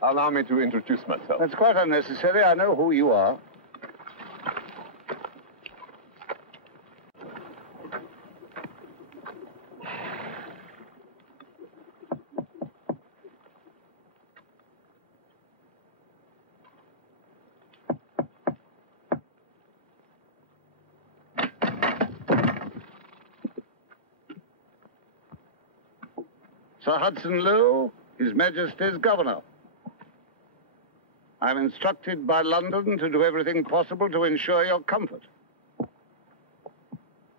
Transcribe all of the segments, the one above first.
Allow me to introduce myself. That's quite unnecessary. I know who you are. Sir Hudson Lowe, His Majesty's Governor. I'm instructed by London to do everything possible to ensure your comfort.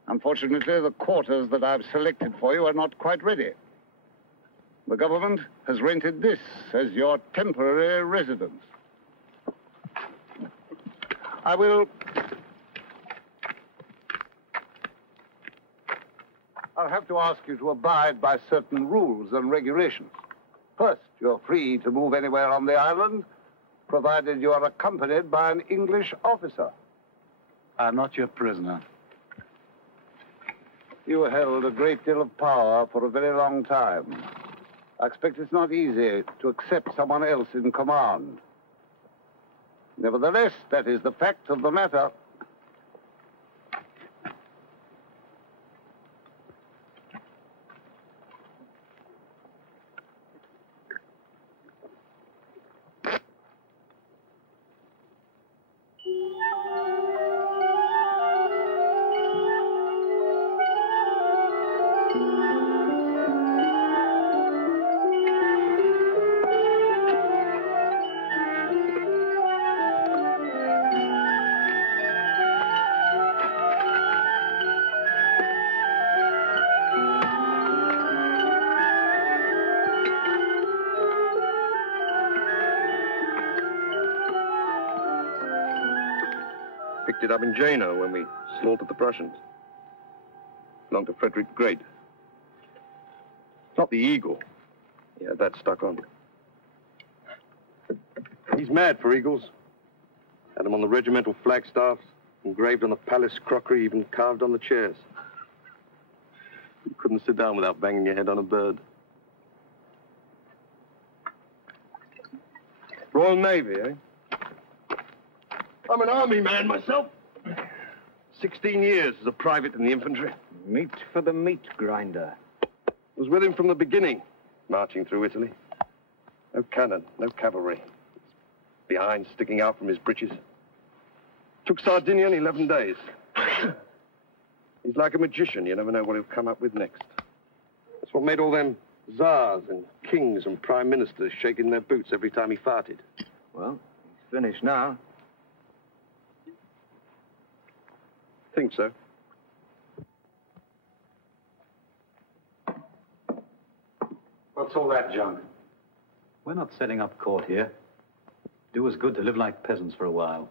Unfortunately, the quarters that I've selected for you are not quite ready. The government has rented this as your temporary residence. I'll have to ask you to abide by certain rules and regulations. First, you're free to move anywhere on the island, provided you are accompanied by an English officer. I'm not your prisoner. You held a great deal of power for a very long time. I expect it's not easy to accept someone else in command. Nevertheless, that is the fact of the matter. picked it up in Jena when we slaughtered the Prussians. Belonged to Frederick the Great. Not the eagle. Yeah, that stuck on. He's mad for eagles. Had them on the regimental flagstaffs, engraved on the palace crockery, even carved on the chairs. You couldn't sit down without banging your head on a bird. Royal Navy, eh? I'm an army man myself. 16 years as a private in the infantry. Meat for the meat grinder. Was with him from the beginning, marching through Italy. No cannon, no cavalry. Behind, sticking out from his breeches. Took Sardinia in 11 days. He's like a magician. You never know what he'll come up with next. That's what made all them czars and kings and prime ministers shake in their boots every time he farted. Well, he's finished now. Think so. What's all that junk? We're not setting up court here. Do us good to live like peasants for a while.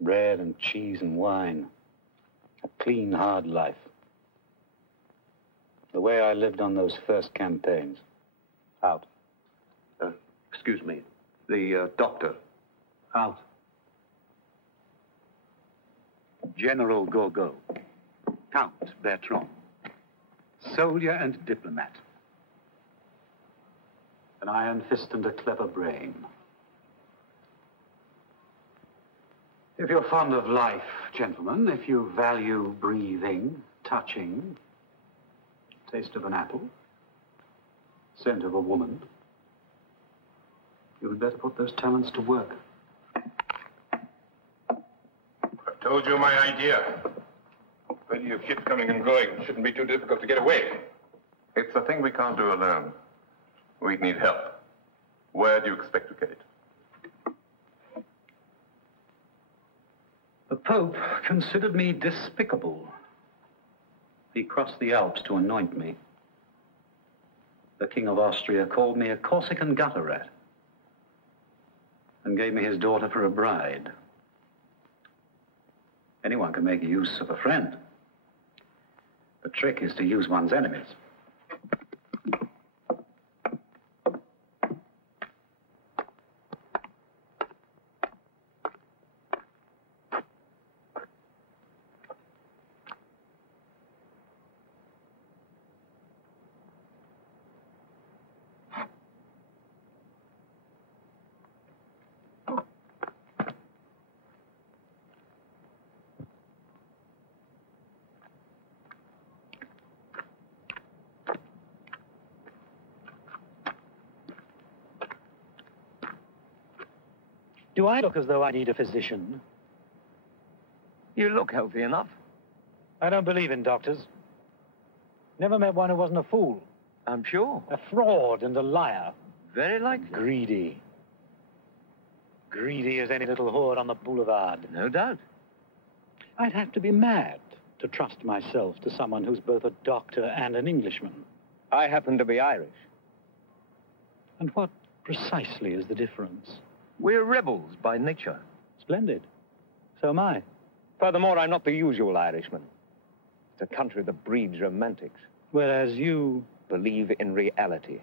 Bread and cheese and wine. A clean, hard life. The way I lived on those first campaigns. Out. Excuse me. The doctor. Out. General Gielgud. Count Bertrand. Soldier and diplomat. An iron fist and a clever brain. If you're fond of life, gentlemen, if you value breathing, touching, taste of an apple, scent of a woman, you had better put those talents to work. I've told you my idea. Plenty of ships coming and going. It shouldn't be too difficult to get away. It's a thing we can't do alone. We'd need help. Where do you expect to get it? The Pope considered me despicable. He crossed the Alps to anoint me. The King of Austria called me a Corsican gutter rat and gave me his daughter for a bride. Anyone can make use of a friend. The trick is to use one's enemies. Do I look as though I need a physician? You look healthy enough. I don't believe in doctors. Never met one who wasn't a fool. I'm sure. A fraud and a liar. Very likely. Greedy. Greedy as any little whore on the boulevard. No doubt. I'd have to be mad to trust myself to someone who's both a doctor and an Englishman. I happen to be Irish. And what precisely is the difference? We're rebels by nature. Splendid. So am I. Furthermore, I'm not the usual Irishman. It's a country that breeds romantics. Whereas you... Believe in reality.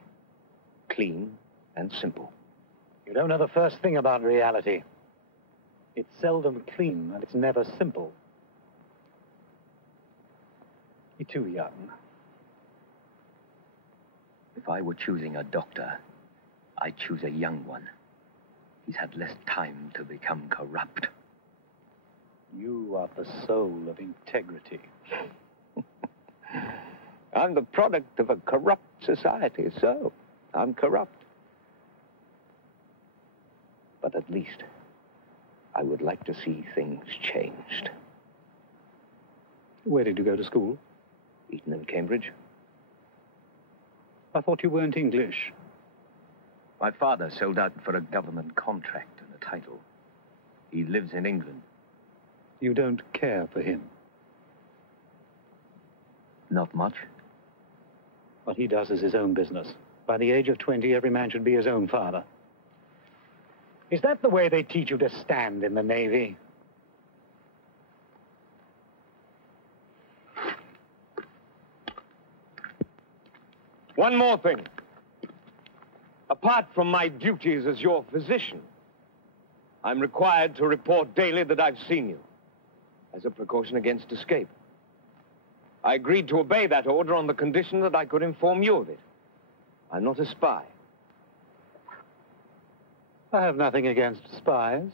Clean and simple. You don't know the first thing about reality. It's seldom clean and it's never simple. You're too young. If I were choosing a doctor, I'd choose a young one. He's had less time to become corrupt. You are the soul of integrity. I'm the product of a corrupt society, so I'm corrupt. But at least I would like to see things changed. Where did you go to school? Eton and Cambridge. I thought you weren't English. My father sold out for a government contract and a title. He lives in England. You don't care for him? Not much. What he does is his own business. By the age of 20, every man should be his own father. Is that the way they teach you to stand in the Navy? One more thing. Apart from my duties as your physician, I'm required to report daily that I've seen you, as a precaution against escape. I agreed to obey that order on the condition that I could inform you of it. I'm not a spy. I have nothing against spies.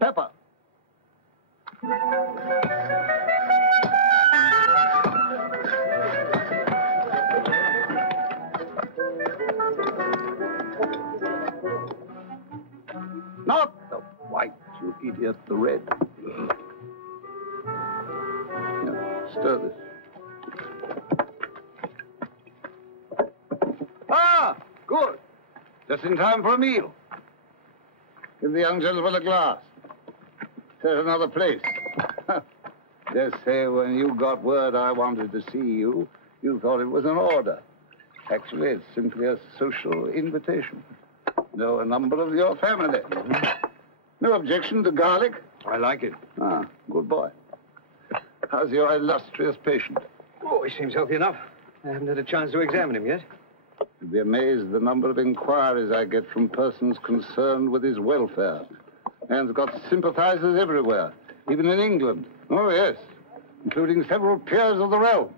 Pepper. Not the white, you idiot, the red. Now, stir this. Ah, good. Just in time for a meal. Give the young gentleman a glass. There's another place. Just say when you got word I wanted to see you, you thought it was an order. Actually, it's simply a social invitation. Know a number of your family. No objection to garlic? I like it. Ah, good boy. How's your illustrious patient? Oh, he seems healthy enough. I haven't had a chance to examine him yet. You'd be amazed at the number of inquiries I get from persons concerned with his welfare. Man's got sympathizers everywhere, even in England. Oh, yes, including several peers of the realm.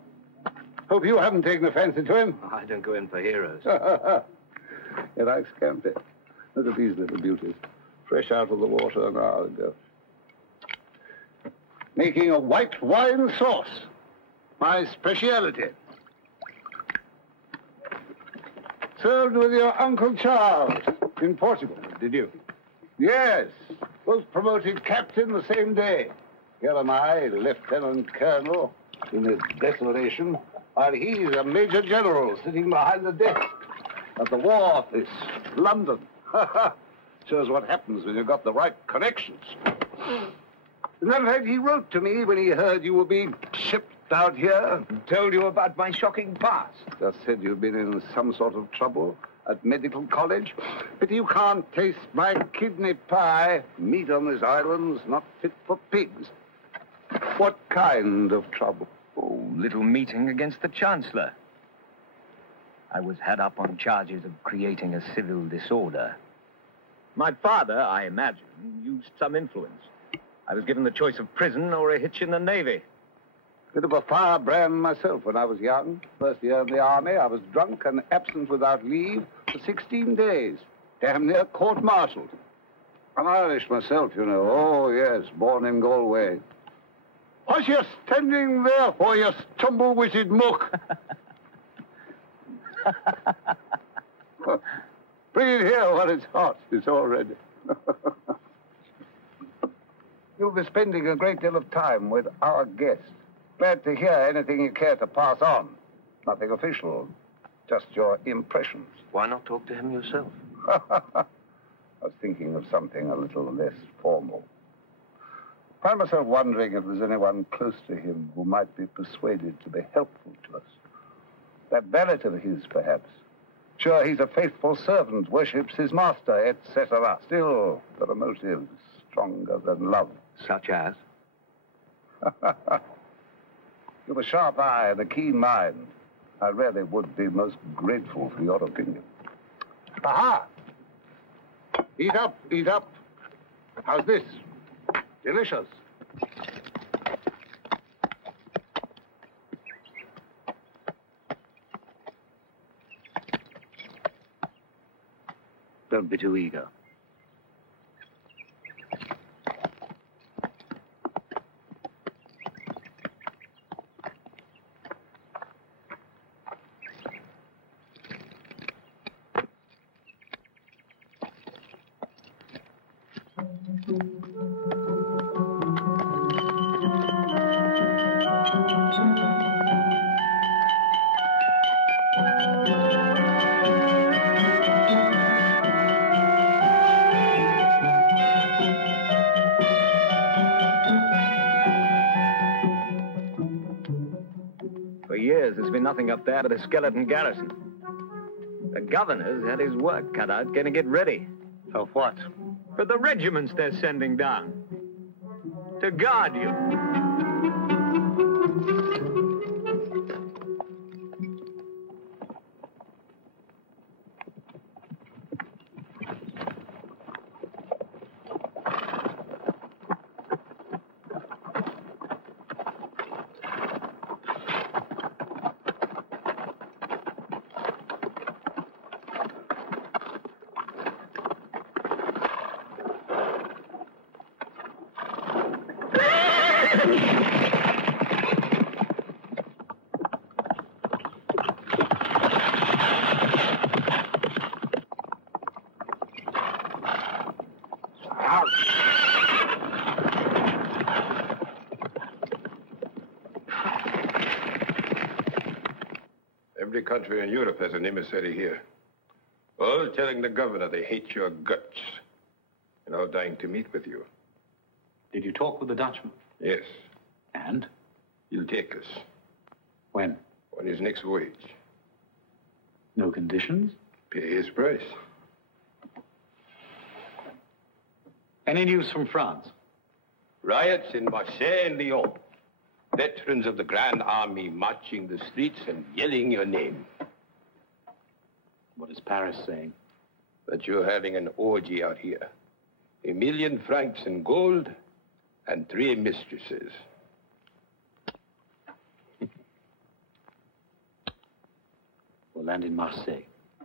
Hope you haven't taken a fancy to him. I don't go in for heroes. He likes camping. Look at these little beauties. Fresh out of the water an hour ago. Making a white wine sauce. My speciality. Served with your Uncle Charles in Portugal. Did you? Yes. Was promoted captain the same day. Here am I, lieutenant colonel, in this desolation, while he's a major general sitting behind the desk at the War Office, London. Shows what happens when you've got the right connections. As a matter of fact, he wrote to me when he heard you were being shipped out here. Told you about my shocking past. Just said you'd been in some sort of trouble at medical college. Pity you can't taste my kidney pie. Meat on this island's not fit for pigs. What kind of trouble? Oh, little meeting against the Chancellor. I was had up on charges of creating a civil disorder. My father, I imagine, used some influence. I was given the choice of prison or a hitch in the Navy. Bit of a firebrand myself when I was young. First year in the army, I was drunk and absent without leave for 16 days. Damn near court-martialed. I'm Irish myself, you know. Oh, yes, born in Galway. What's you standing there for, you stumble-witted muck? Bring it here while it's hot. It's all ready. You'll be spending a great deal of time with our guest. Glad to hear anything you care to pass on. Nothing official, just your impressions. Why not talk to him yourself? I was thinking of something a little less formal. Find myself wondering if there's anyone close to him who might be persuaded to be helpful to us. That valet of his, perhaps. Sure, he's a faithful servant, worships his master, etc. Still, there are motives stronger than love. Such as? You've a sharp eye and a keen mind. I really would be most grateful for your opinion. Aha! Eat up, eat up. How's this? Delicious. Don't be too eager. nothing up there but a skeleton garrison. The governor's had his work cut out getting it ready. For what? For the regiments they're sending down. To guard you. Every country in Europe has an emissary here. All telling the governor they hate your guts. And all dying to meet with you. Did you talk with the Dutchman? Yes. And? He'll take us. When? On his next voyage. No conditions? Pay his price. Any news from France? Riots in Marseille and Lyon. Veterans of the Grand Army marching the streets and yelling your name. What is Paris saying? That you're having an orgy out here. 1,000,000 francs in gold and 3 mistresses. We'll land in Marseille.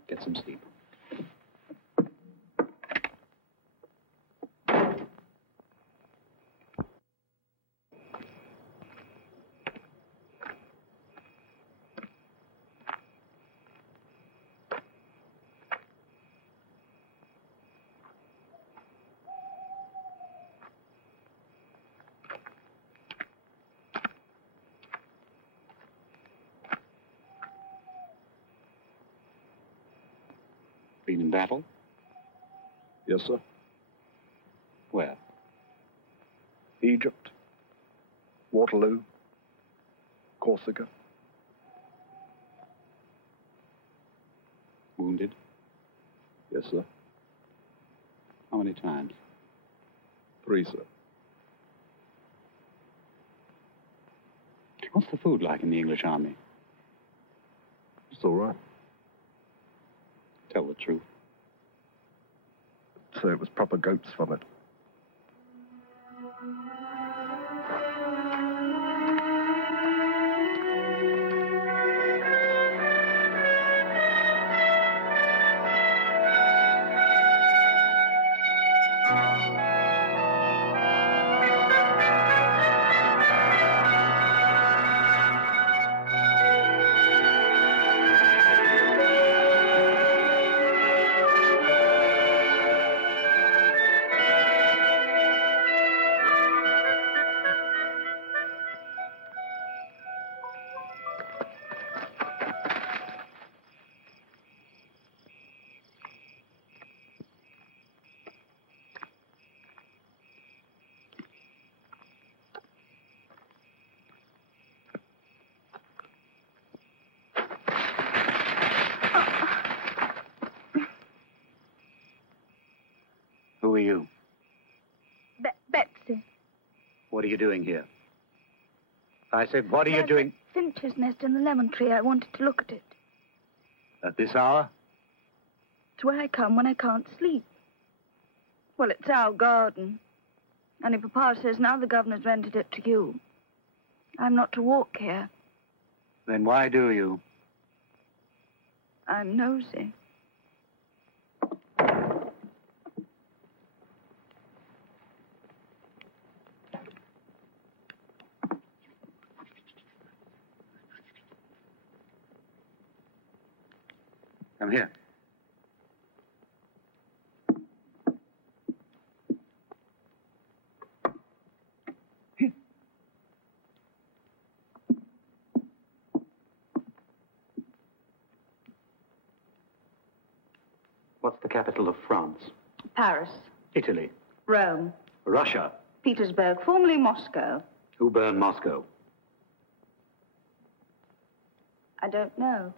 Get some sleep. Been in battle? Yes, sir. Where? Egypt, Waterloo, Corsica. Wounded? Yes, sir. How many times? 3, sir. What's the food like in the English army? It's all right. Tell the truth. So it was proper goat's vomit. Who are you? Betsy. What are you doing here? I said, what are you doing? Finch's nest in the lemon tree. I wanted to look at it. At this hour? It's where I come when I can't sleep. Well, it's our garden. Only Papa says now the governor's rented it to you. I'm not to walk here. Then why do you? I'm nosy. Come here. What's the capital of France? Paris. Italy. Rome. Russia. Petersburg, formerly Moscow. Who burned Moscow? I don't know.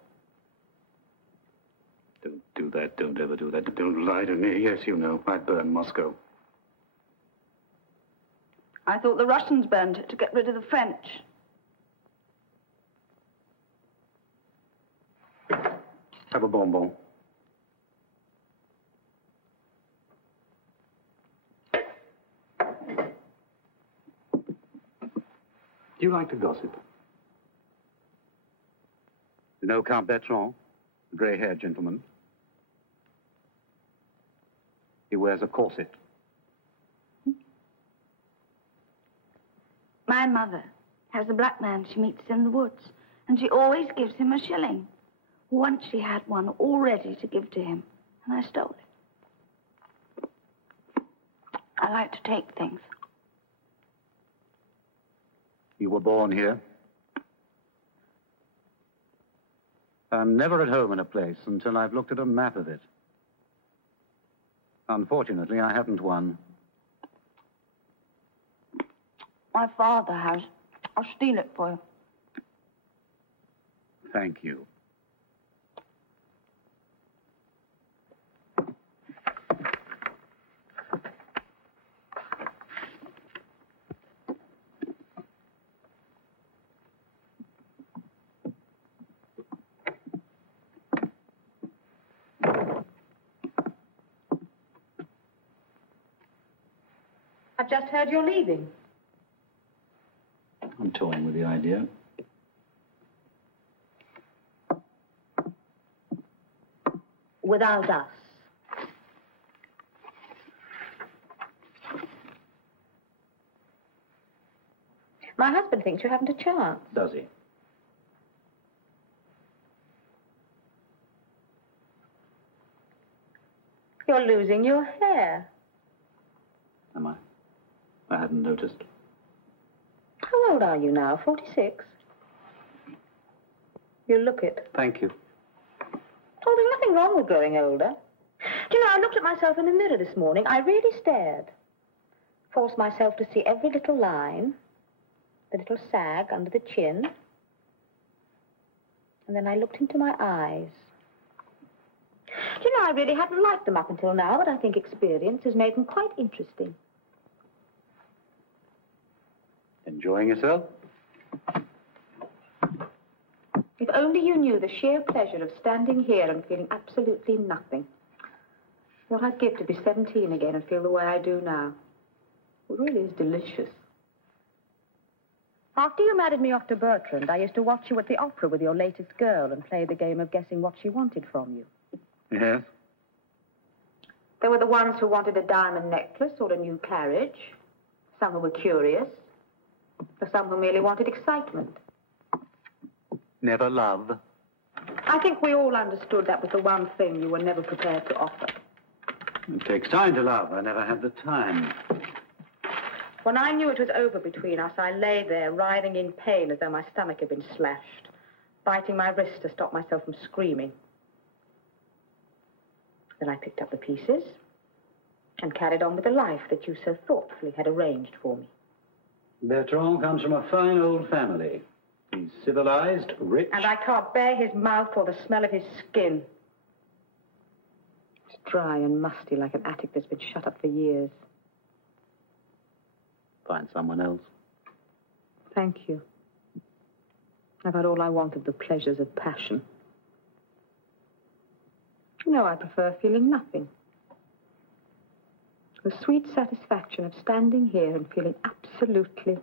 Don't do that. Don't ever do that. Don't lie to me. Yes, you know. I burned Moscow. I thought the Russians burned it to get rid of the French. Have a bonbon. Do you like to gossip? You know Count Bertrand, the grey-haired gentleman? He wears a corset. My mother has a black man she meets in the woods, and she always gives him a shilling. Once she had one all ready to give to him, and I stole it. I like to take things. You were born here? I'm never at home in a place until I've looked at a map of it. Unfortunately, I haven't one. My father has. I'll steal it for you. Thank you. I've just heard you're leaving. I'm toying with the idea. Without us. My husband thinks you haven't a chance. Does he? You're losing your hair. Am I? I hadn't noticed. How old are you now? 46? You look it. Thank you. Oh, there's nothing wrong with growing older. Do you know, I looked at myself in the mirror this morning. I really stared. Forced myself to see every little line, the little sag under the chin. And then I looked into my eyes. Do you know, I really hadn't liked them up until now, but I think experience has made them quite interesting. Enjoying yourself? If only you knew the sheer pleasure of standing here and feeling absolutely nothing. What I'd give to be 17 again and feel the way I do now. It really is delicious. After you married me off to Bertrand, I used to watch you at the opera with your latest girl and play the game of guessing what she wanted from you. Yes? There were the ones who wanted a diamond necklace or a new carriage. Some who were curious. For some who merely wanted excitement. Never love? I think we all understood that was the one thing you were never prepared to offer. It takes time to love. I never had the time. When I knew it was over between us, I lay there, writhing in pain as though my stomach had been slashed, biting my wrist to stop myself from screaming. Then I picked up the pieces and carried on with the life that you so thoughtfully had arranged for me. Bertrand comes from a fine old family. He's civilized, rich. And I can't bear his mouth or the smell of his skin. It's dry and musty like an attic that's been shut up for years. Find someone else. Thank you. I've had all I want of the pleasures of passion. You know, I prefer feeling nothing. The sweet satisfaction of standing here and feeling absolutely...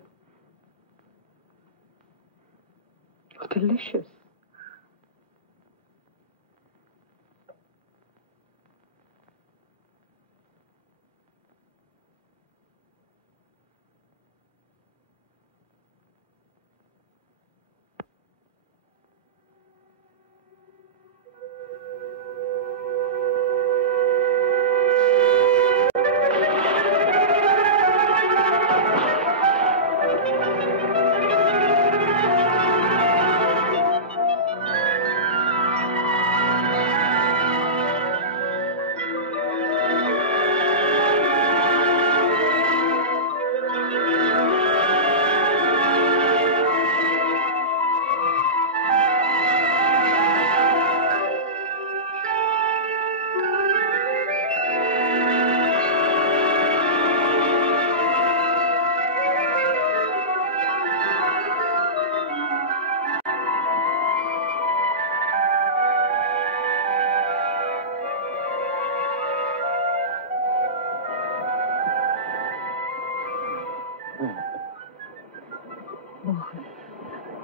It's delicious.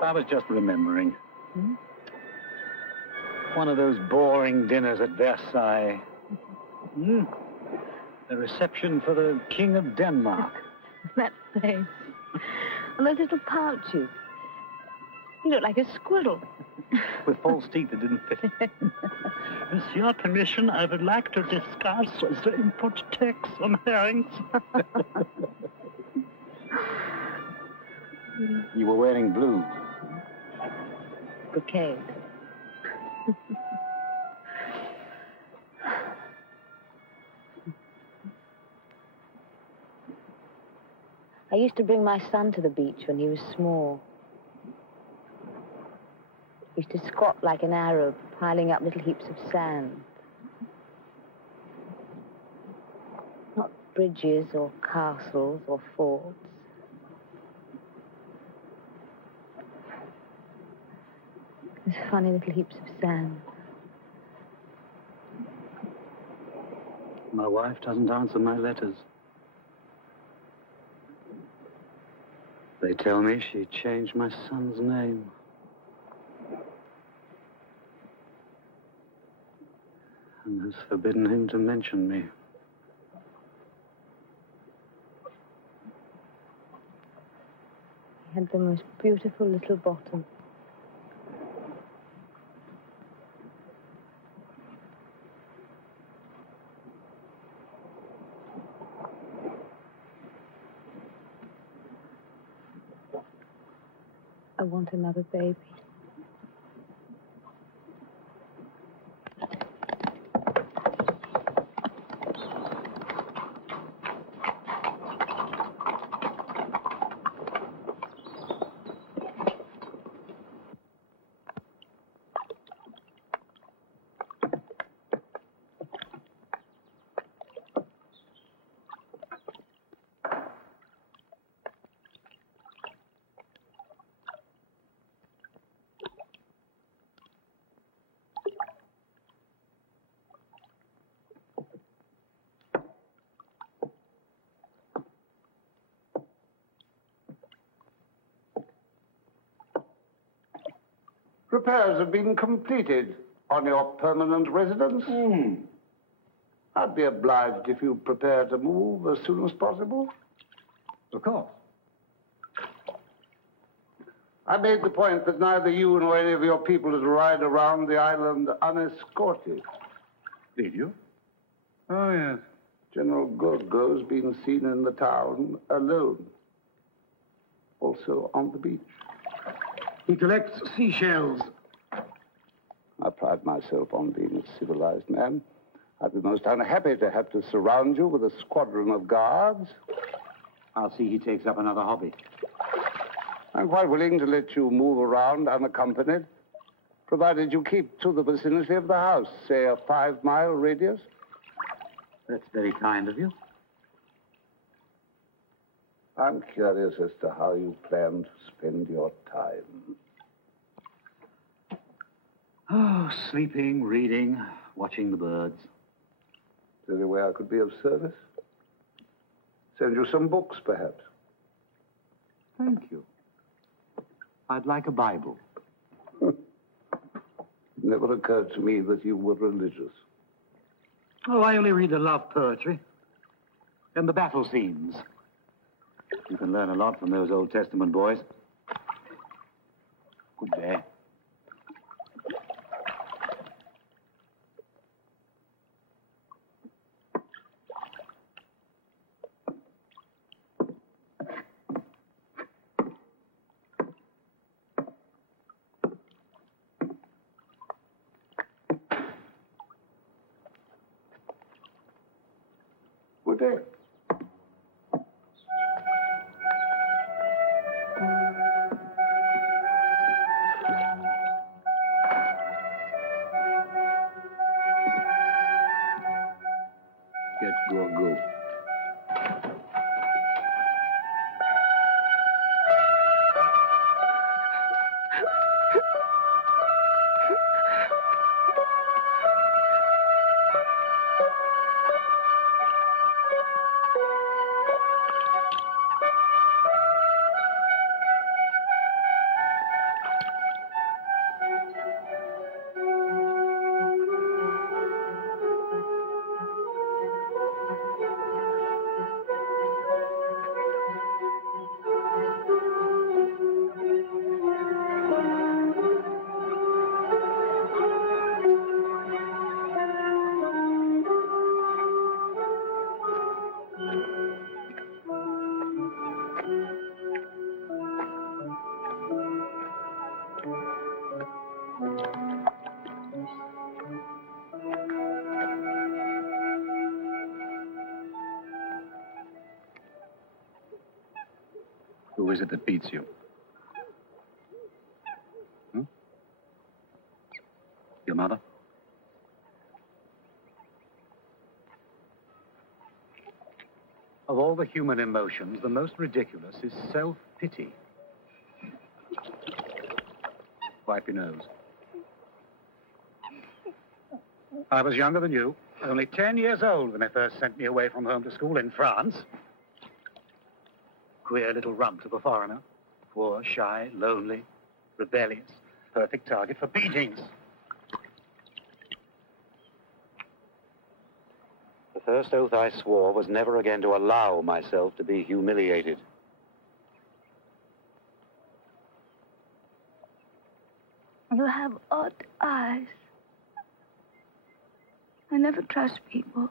I was just remembering. Hmm? One of those boring dinners at Versailles. Hmm? The reception for the King of Denmark. That face. And those little pouches. You look like a squirrel. With false teeth that didn't fit. With your permission, I would like to discuss the input tax on herrings. You were wearing blue. Brocade. I used to bring my son to the beach when he was small. He used to squat like an Arab, piling up little heaps of sand. Not bridges or castles or forts. These funny little heaps of sand. My wife doesn't answer my letters. They tell me she changed my son's name. And has forbidden him to mention me. He had the most beautiful little bottom. I want another baby. Repairs have been completed on your permanent residence. I'd be obliged if you prepare to move as soon as possible. Of course. I made the point that neither you nor any of your people is to ride around the island unescorted. Did you? Oh, yes. General Gielgud's been seen in the town alone. Also on the beach. He collects seashells. I pride myself on being a civilized man. I'd be most unhappy to have to surround you with a squadron of guards. I'll see he takes up another hobby. I'm quite willing to let you move around unaccompanied, provided you keep to the vicinity of the house, say a 5-mile radius. That's very kind of you. I'm curious as to how you plan to spend your time. Oh, sleeping, reading, watching the birds. Is there any way I could be of service? Send you some books, perhaps. Thank you. I'd like a Bible. It never occurred to me that you were religious. Oh, I only read the love poetry and the battle scenes. You can learn a lot from those Old Testament boys. Good day. Good day. Get Gielgud. Who is it that beats you? Hmm? Your mother? Of all the human emotions, the most ridiculous is self-pity. Wipe your nose. I was younger than you, only 10 years old when they first sent me away from home to school in France. Queer little rump of a foreigner. Poor, shy, lonely, rebellious, perfect target for beatings. The first oath I swore was never again to allow myself to be humiliated. You have odd eyes. I never trust people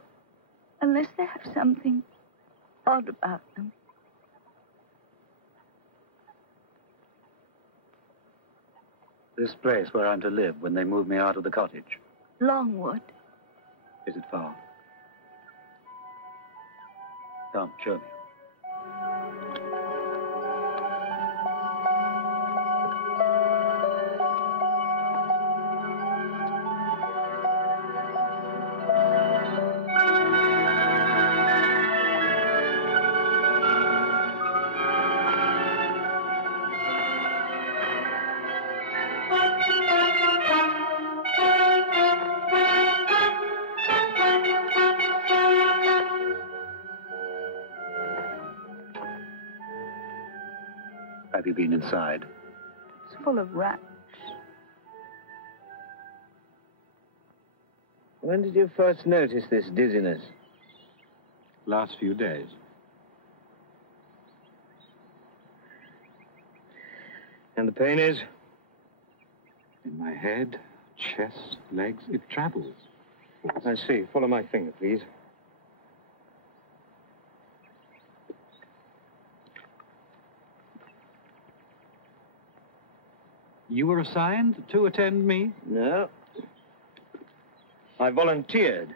unless they have something odd about them. This place where I'm to live when they move me out of the cottage. Longwood. Is it far? Come, show me. Have you been inside? It's full of rats. When did you first notice this dizziness? Last few days. And the pain is? In my head, chest, legs, it travels. I see. Follow my finger, please. You were assigned to attend me? No. I volunteered.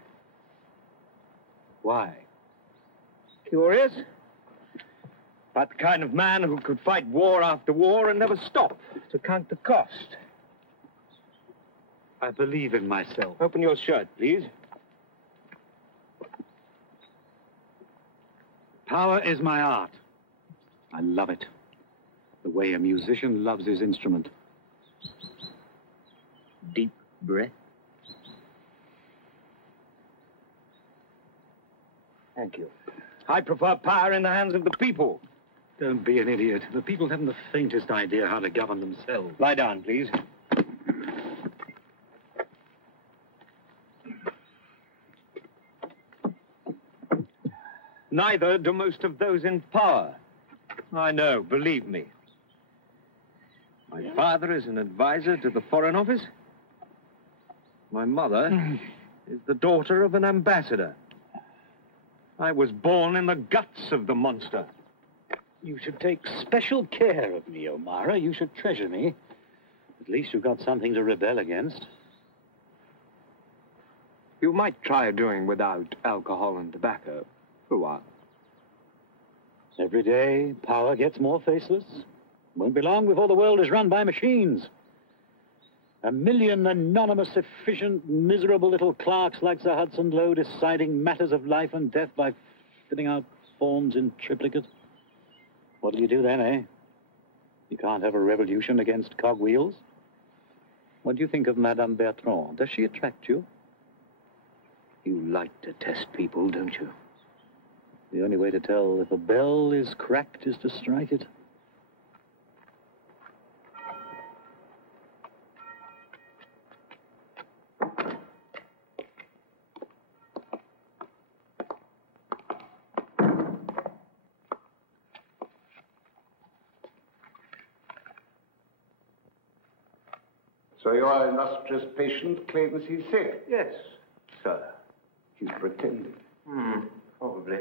Why? Curious? About the kind of man who could fight war after war and never stop to count the cost. I believe in myself. Open your shirt, please. Power is my art. I love it. The way a musician loves his instrument. Deep breath. Thank you. I prefer power in the hands of the people. Don't be an idiot. The people haven't the faintest idea how to govern themselves. Lie down, please. Neither do most of those in power. I know, believe me. My father is an advisor to the Foreign Office. My mother is the daughter of an ambassador. I was born in the guts of the monster. You should take special care of me, O'Mara. You should treasure me. At least you've got something to rebel against. You might try doing without alcohol and tobacco for a while. Every day, power gets more faceless. Won't be long before the world is run by machines. 1 million anonymous, efficient, miserable little clerks like Sir Hudson Lowe deciding matters of life and death by filling out forms in triplicate. What'll you do then, eh? You can't have a revolution against cogwheels. What do you think of Madame Bertrand? Does she attract you? You like to test people, don't you? The only way to tell if a bell is cracked is to strike it. So your illustrious patient claims he's sick? Yes, sir. He's pretending. Probably.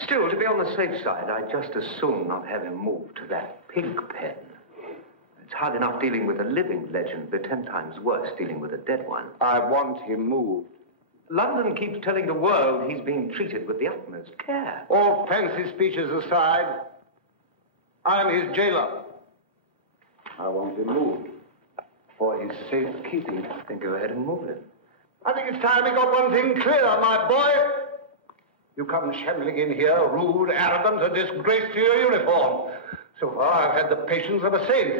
Still, to be on the safe side, I'd just as soon not have him moved to that pig pen. It's hard enough dealing with a living legend, but 10 times worse dealing with a dead one. I want him moved. London keeps telling the world he's being treated with the utmost care. All fancy speeches aside, I'm his jailer. I want him moved for his safekeeping. Then go ahead and move him. I think it's time we got one thing clear, my boy. You come shambling in here, rude, arrogant, a disgrace to your uniform. So far, I've had the patience of a saint.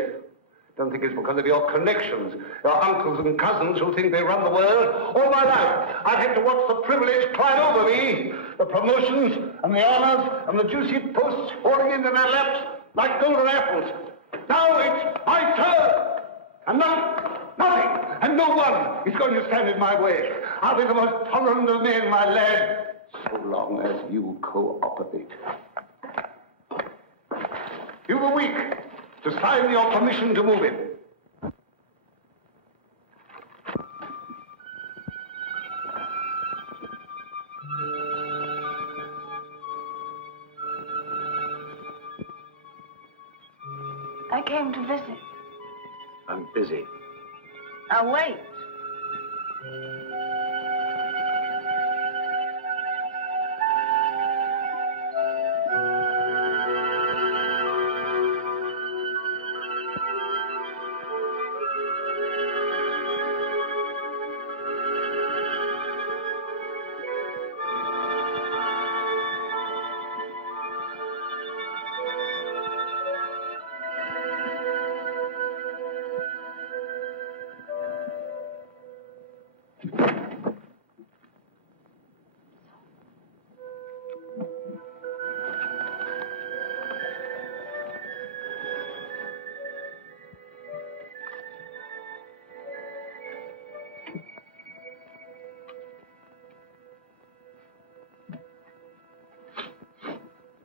Don't think it's because of your connections, your uncles and cousins who think they run the world. All my life, I've had to watch the privilege climb over me, the promotions and the honors and the juicy posts falling into their laps like golden apples. Now it's my turn. And nothing, and no one is going to stand in my way. I'll be the most tolerant of men, my lad, so long as you cooperate. You've a week to sign your permission to move him. I came to visit. I'm busy. I'll wait.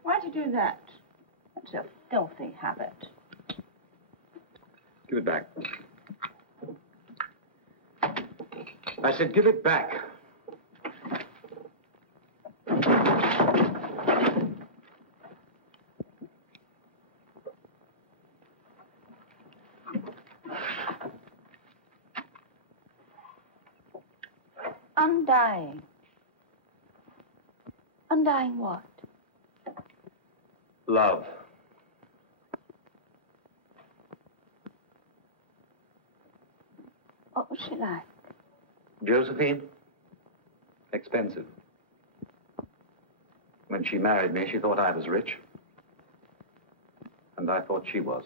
Why'd you do that? That's a filthy habit. Give it back. I said give it back. Undying. Undying what? Love. What was she like? Josephine? Expensive. When she married me, she thought I was rich. And I thought she was.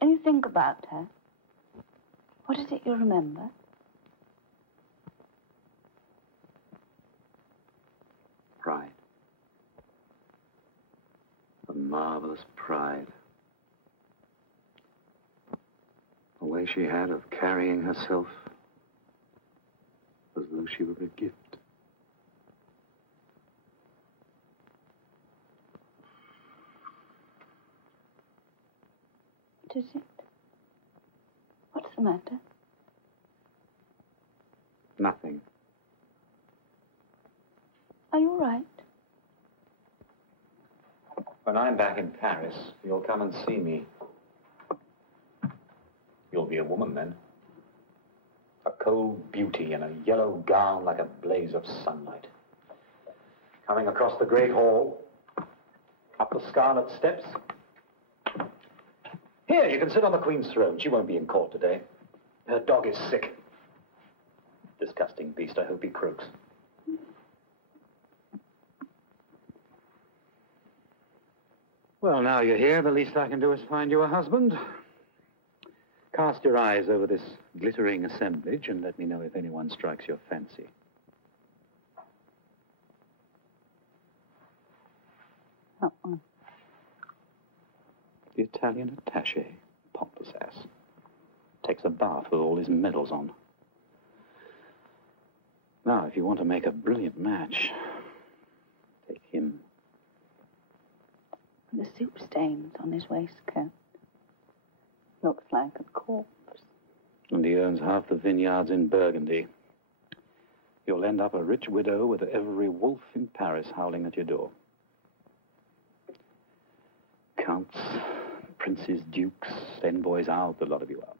And you think about her. What is it you remember? Pride. A marvelous pride. A way she had of carrying herself as though she were a gift. What is it? What's the matter? Nothing. Are you all right? When I'm back in Paris, you'll come and see me. You'll be a woman then. A cold beauty in a yellow gown like a blaze of sunlight. Coming across the great hall, up the scarlet steps. Here, you can sit on the Queen's throne. She won't be in court today. Her dog is sick. Disgusting beast. I hope he croaks. Well, now you're here, the least I can do is find you a husband. Cast your eyes over this glittering assemblage and let me know if anyone strikes your fancy. Uh-uh. The Italian attaché, pompous ass. Takes a bath with all his medals on. Now, if you want to make a brilliant match, take him. The soup stains on his waistcoat. Looks like a corpse. And he owns half the vineyards in Burgundy. You'll end up a rich widow with every wolf in Paris howling at your door. Counts, princes, dukes, envoys, out, the lot of you out.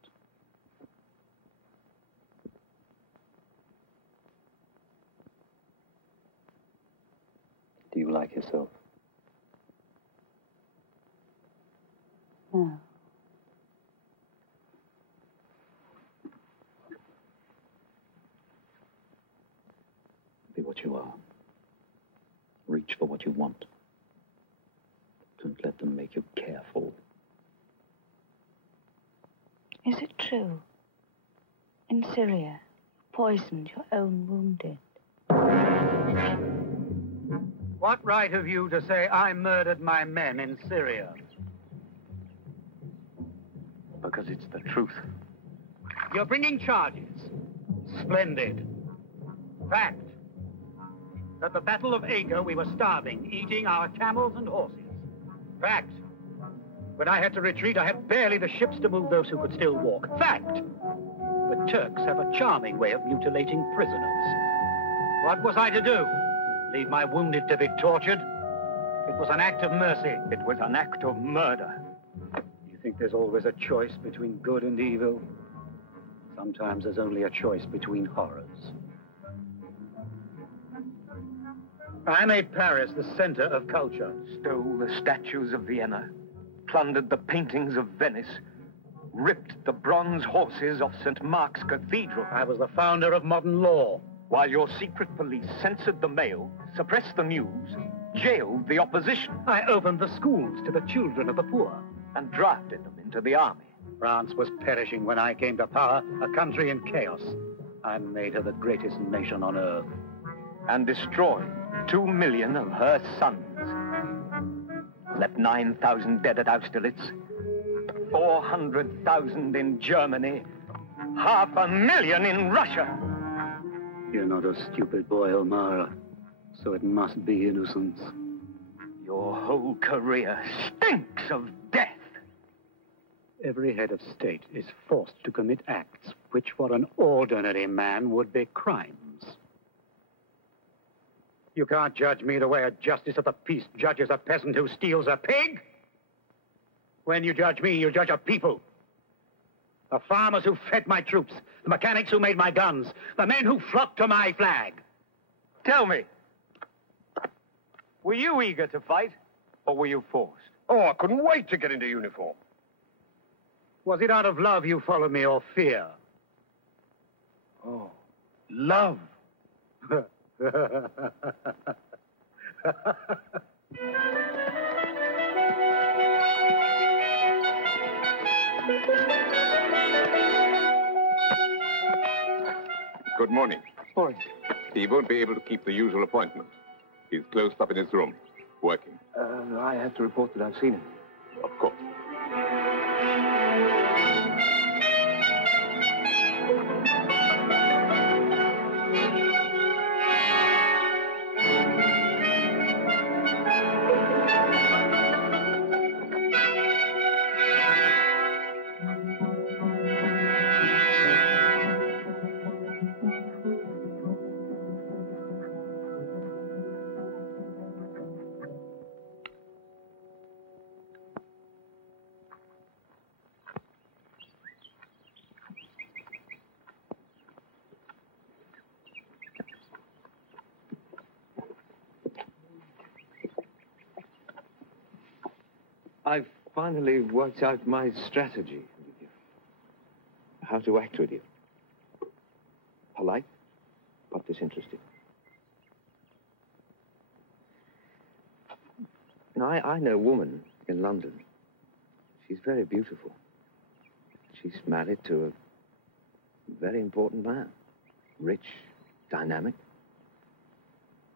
you like yourself? No. Be what you are. Reach for what you want. Don't let them make you careful. Is it true? In Syria, you poisoned your own wounded. What right have you to say I murdered my men in Syria? Because it's the truth. You're bringing charges. Splendid. Fact. At the Battle of Acre, we were starving, eating our camels and horses. Fact. When I had to retreat, I had barely the ships to move those who could still walk. Fact. The Turks have a charming way of mutilating prisoners. What was I to do? Leave my wounded to be tortured? It was an act of mercy. It was an act of murder. You think there's always a choice between good and evil? Sometimes there's only a choice between horrors. I made Paris the center of culture. Stole the statues of Vienna, plundered the paintings of Venice, ripped the bronze horses of St. Mark's Cathedral. I was the founder of modern law. While your secret police censored the mail, suppressed the news, jailed the opposition. I opened the schools to the children of the poor. And drafted them into the army. France was perishing when I came to power, a country in chaos. I made her the greatest nation on earth. And destroyed 2 million of her sons. Left 9,000 dead at Austerlitz, 400,000 in Germany, 500,000 in Russia. You're not a stupid boy, Omar, so it must be innocence. Your whole career stinks of death. Every head of state is forced to commit acts which for an ordinary man would be crimes. You can't judge me the way a justice of the peace judges a peasant who steals a pig. When you judge me, you judge a people. The farmers who fed my troops, the mechanics who made my guns, the men who flocked to my flag. Tell me, were you eager to fight, or were you forced? Oh, I couldn't wait to get into uniform. Was it out of love you followed me, or fear? Oh, love. Good morning. Morning. He won't be able to keep the usual appointment. He's closed up in his room, working. I have to report that I've seen him. Of course. I've finally worked out my strategy with you. How to act with you. Polite, but disinterested. Now, I know a woman in London. She's very beautiful. She's married to a very important man. Rich, dynamic.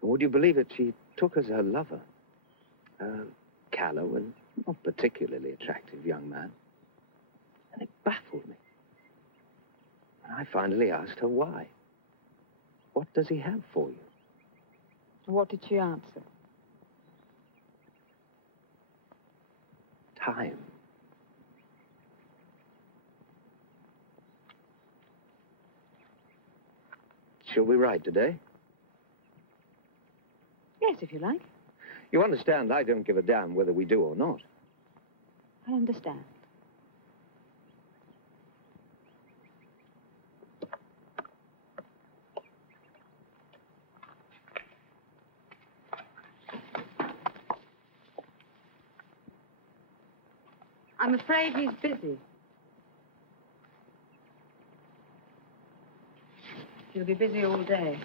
And would you believe it, she took as her lover a callow and not particularly attractive young man. And it baffled me. And I finally asked her why. What does he have for you? What did she answer? Time. Shall we ride today? Yes, if you like. You understand, I don't give a damn whether we do or not. I understand. I'm afraid he's busy. He'll be busy all day.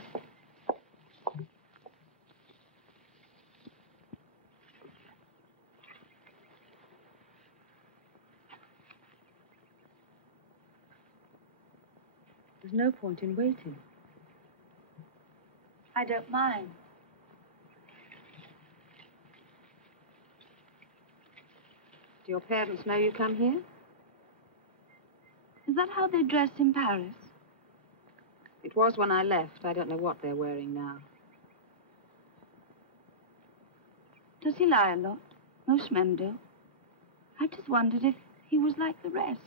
There's no point in waiting. I don't mind. Do your parents know you come here? Is that how they dress in Paris? It was when I left. I don't know what they're wearing now. Does he lie a lot? Most men do. I just wondered if he was like the rest.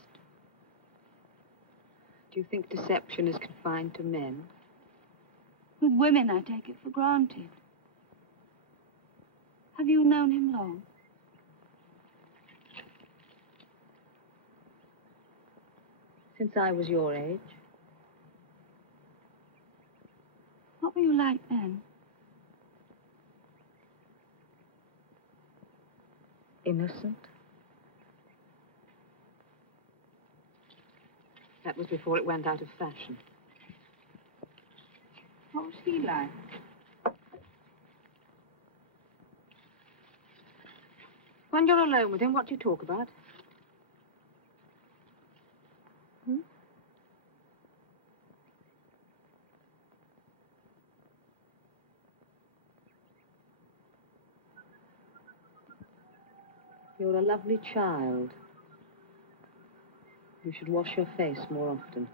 Do you think deception is confined to men? With women, I take it for granted. Have you known him long? Since I was your age. What were you like then? Innocent. That was before it went out of fashion. What was he like? When you're alone with him, what do you talk about? You're a lovely child. You should wash your face more often.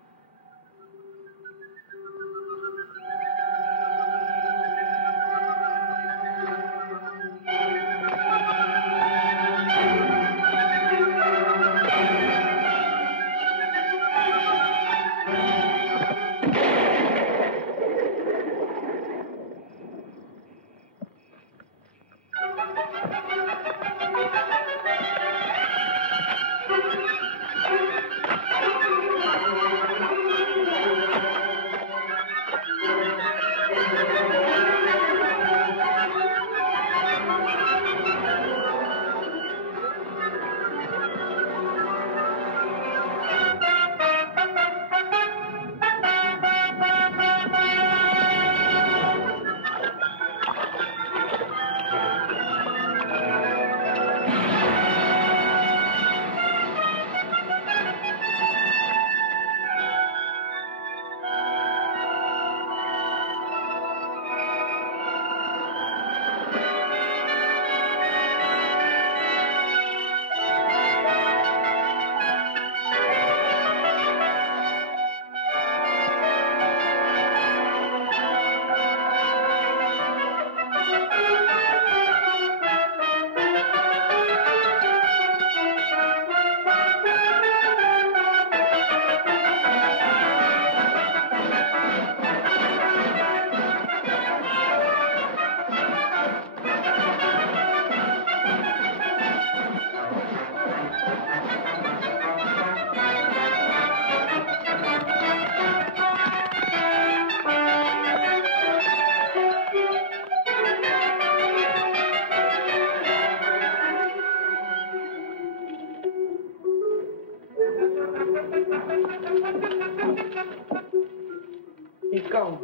He's gone.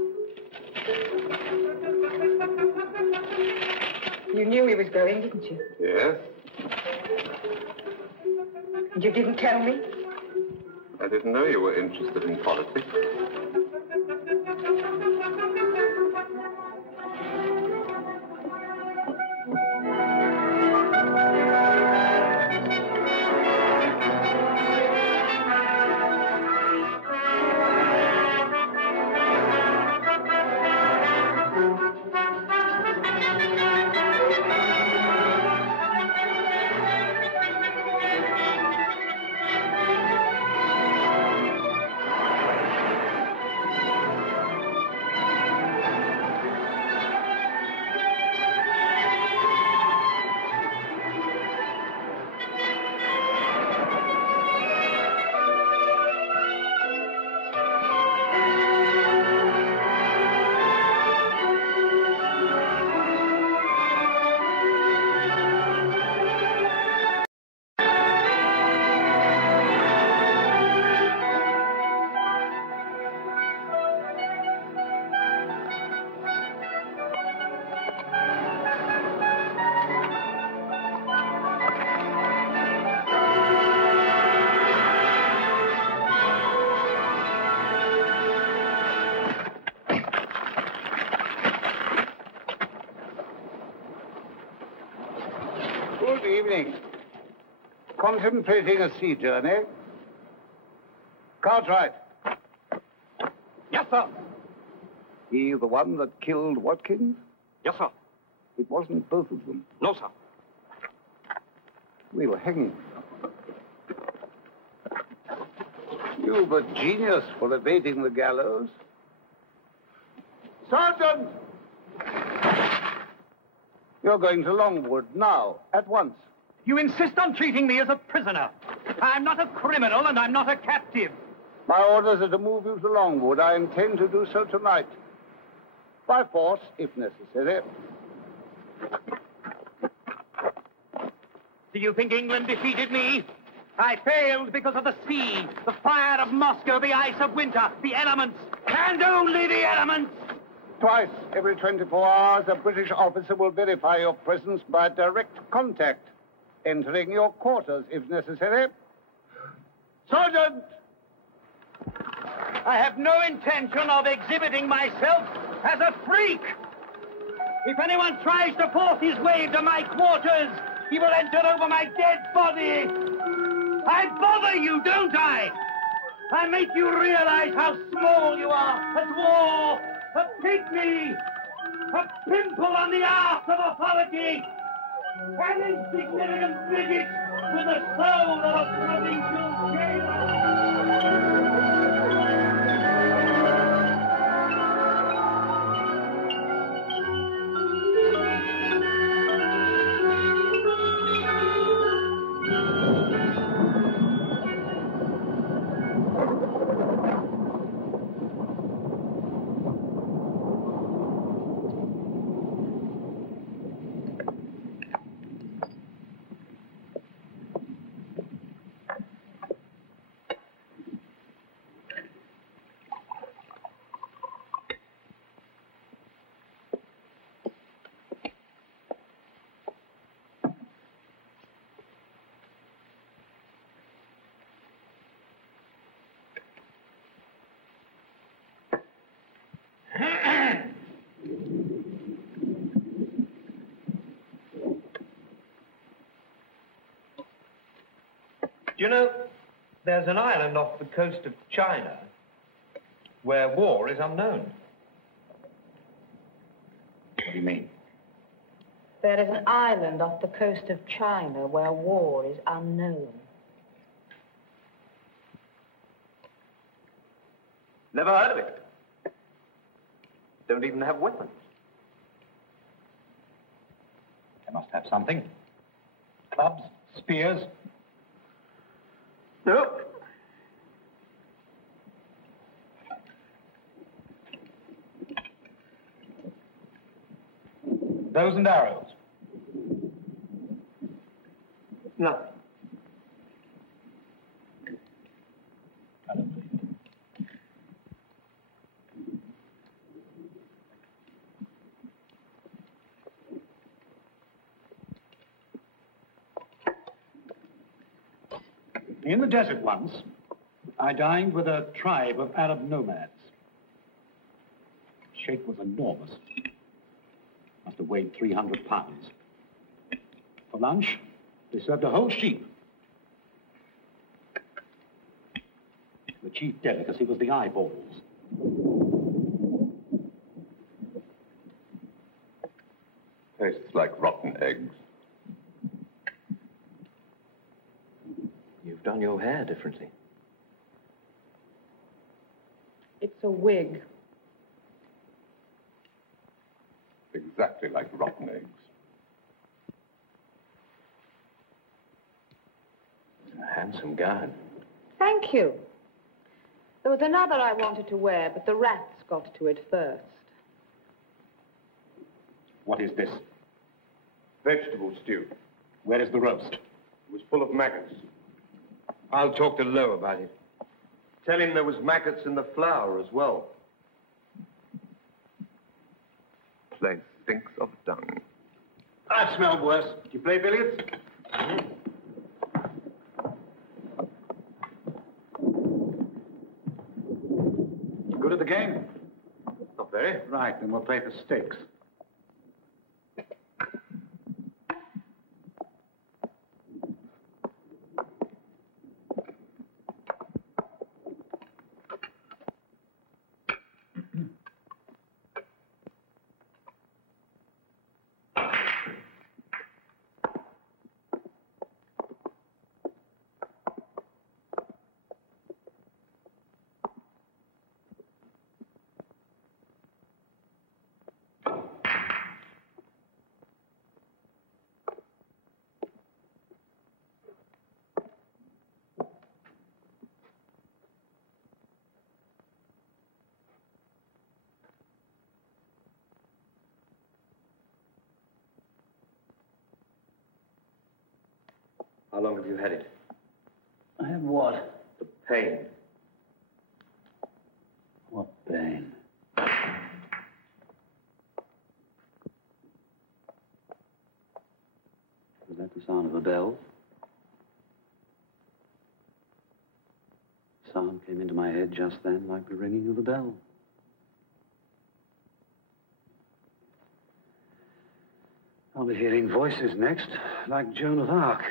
You knew he was going, didn't you? Yes? And you didn't tell me? I didn't know you were interested in politics. evening. Contemplating a sea journey. Cartwright. Yes, sir. He the one that killed Watkins? Yes, sir. It wasn't both of them. No, sir. We'll hang him. You've a genius for evading the gallows. Sergeant! You're going to Longwood now, at once. You insist on treating me as a prisoner. I'm not a criminal and I'm not a captive. My orders are to move you to Longwood. I intend to do so tonight. By force, if necessary. Do you think England defeated me? I failed because of the sea, the fire of Moscow, the ice of winter, the elements, and only the elements. Twice every 24 hours, a British officer will verify your presence by direct contact, entering your quarters if necessary. Sergeant! I have no intention of exhibiting myself as a freak. If anyone tries to force his way to my quarters, he will enter over my dead body. I bother you, don't I? I make you realize how small you are at war. A pygmy, a pimple on the arse of authority, an insignificant bigot with the soul of a provincial jailer. Do you know, there's an island off the coast of China where war is unknown. What do you mean? There is an island off the coast of China where war is unknown. Never heard of it. Don't even have weapons. They must have something. Clubs, spears. No. Bows and arrows. Nothing. I don't believe it. In the desert once, I dined with a tribe of Arab nomads. The sheikh was enormous. Must have weighed 300 pounds. For lunch, they served a whole sheep. The chief delicacy was the eyeballs. Tastes like rotten eggs. You've done your hair differently. It's a wig. Exactly like rotten eggs. A handsome gown. Thank you. There was another I wanted to wear, but the rats got to it first. What is this? Vegetable stew. Where is the roast? It was full of maggots. I'll talk to Lowe about it. Tell him there was maggots in the flour as well. Place stinks of dung. I smelled worse. Do you play billiards? Good at the game? Not very. Right, then we'll play for stakes. How long have you had it? I have what? The pain. What pain? Was that the sound of a bell? Sound came into my head just then like the ringing of a bell. I'll be hearing voices next, like Joan of Arc.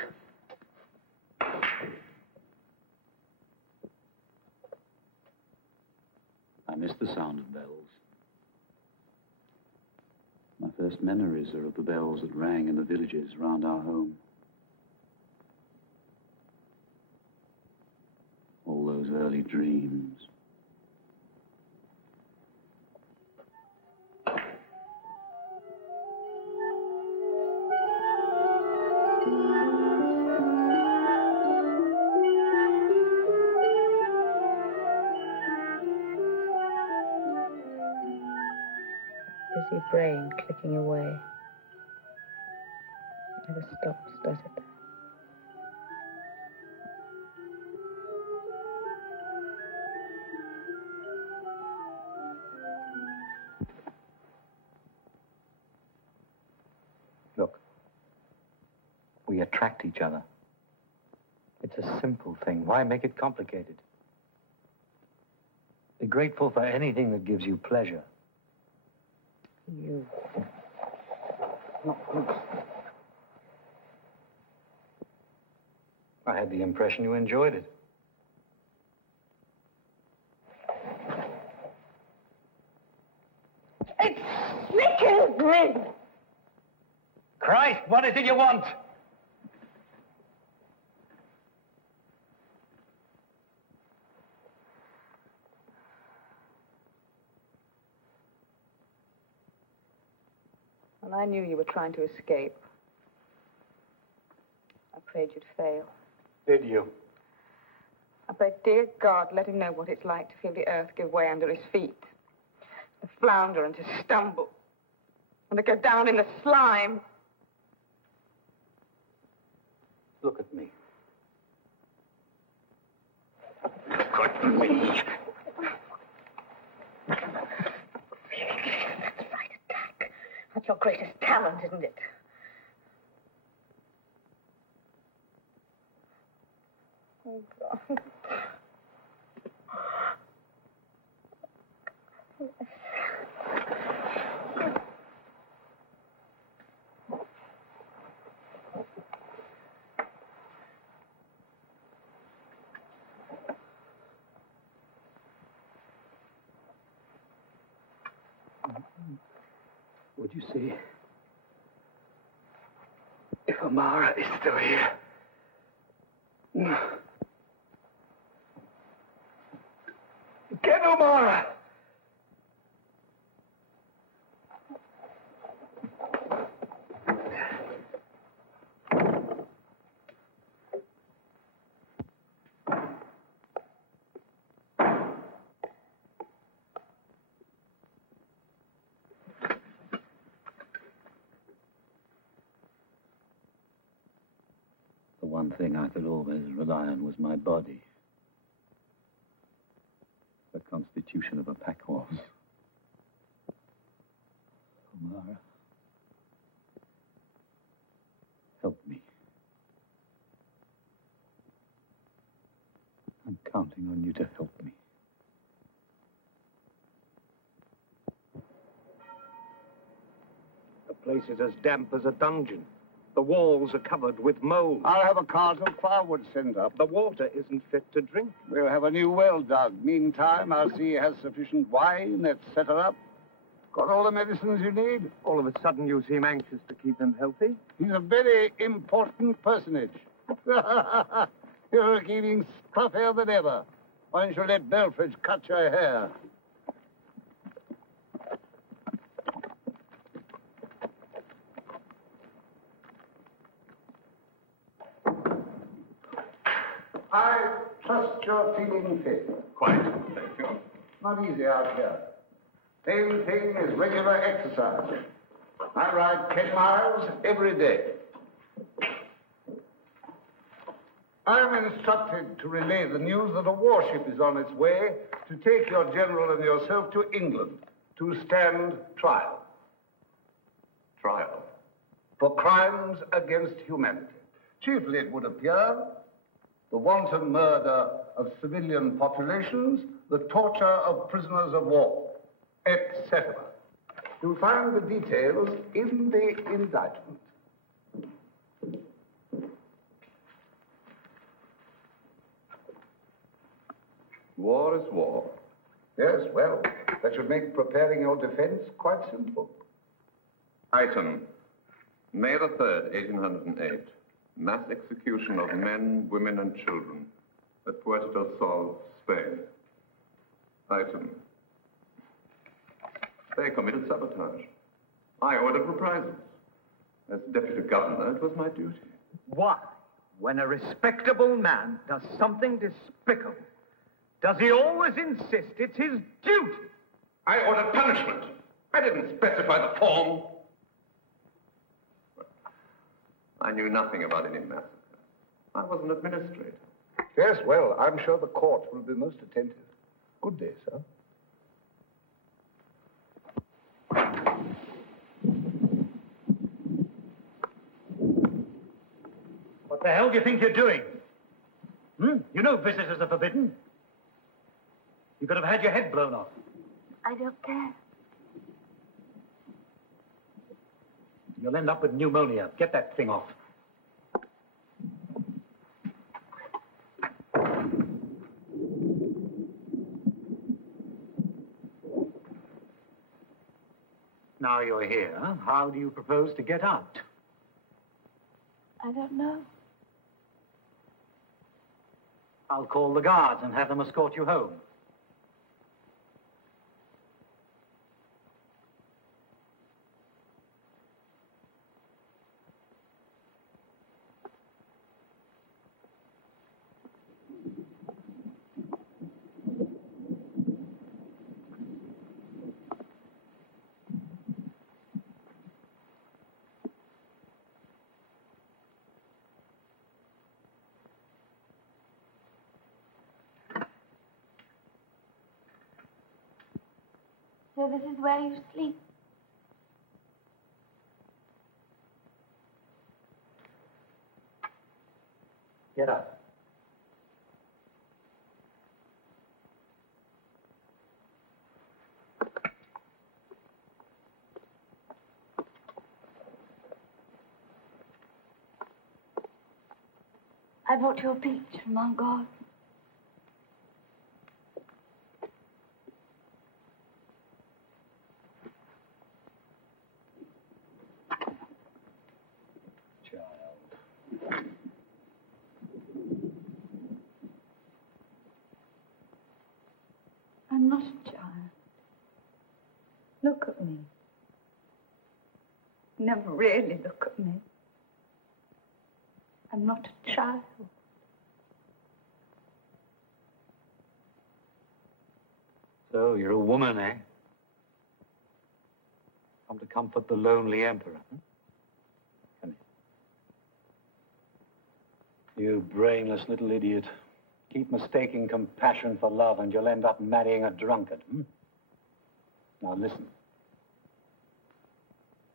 I miss the sound of bells. My first memories are of the bells that rang in the villages round our home. All those early dreams. Busy brain clicking away. It never stops, does it? Look, we attract each other. It's a simple thing. Why make it complicated? Be grateful for anything that gives you pleasure. You. Not good. I had the impression you enjoyed it. It's Gielgud! Christ, what is it you want? Well, I knew you were trying to escape. I prayed you'd fail. Did you? I prayed, dear God, let him know what it's like to feel the earth give way under his feet, to flounder and to stumble, and to go down in the slime. Look at me. Look at me. That's your greatest talent, isn't it? Oh, God. Would you see if Amara is still here? Get Amara! The one thing I could always rely on was my body. The constitution of a pack horse. Amara, help me. I'm counting on you to help me. The place is as damp as a dungeon. The walls are covered with mold. I'll have a cart of firewood sent up. The water isn't fit to drink. We'll have a new well dug. Meantime, I'll see he has sufficient wine, etc. up. Got all the medicines you need? All of a sudden, you seem anxious to keep him healthy. He's a very important personage. You're looking stuffier than ever. Why don't you let Belfridge cut your hair? I trust you're feeling fit. Quite, thank you. Not easy out here. Main thing is regular exercise. I ride 10 miles every day. I am instructed to relay the news that a warship is on its way to take your general and yourself to England to stand trial. Trial? For crimes against humanity. Chiefly, it would appear, the wanton murder of civilian populations, the torture of prisoners of war, etc. You'll find the details in the indictment. War is war. Yes, well, that should make preparing your defense quite simple. Item, May the 3rd, 1808. Mass execution of men, women, and children at Puerto del Sol, Spain. Item, they committed sabotage. I ordered reprisals. As deputy governor, it was my duty. Why? When a respectable man does something despicable, does he always insist it's his duty? I ordered punishment. I didn't specify the form. I knew nothing about any massacre. I was an administrator. Yes, well, I'm sure the court will be most attentive. Good day, sir. What the hell do you think you're doing? You know visitors are forbidden. You could have had your head blown off. I don't care. You'll end up with pneumonia. Get that thing off. Now you're here, how do you propose to get out? I don't know. I'll call the guards and have them escort you home. So this is where you sleep? Get up. I brought you a peach from our garden. I'm not a child. Look at me. Never really look at me. I'm not a child. So you're a woman, eh? Come to comfort the lonely emperor, Come here. You brainless little idiot. Keep mistaking compassion for love and you'll end up marrying a drunkard, Now listen.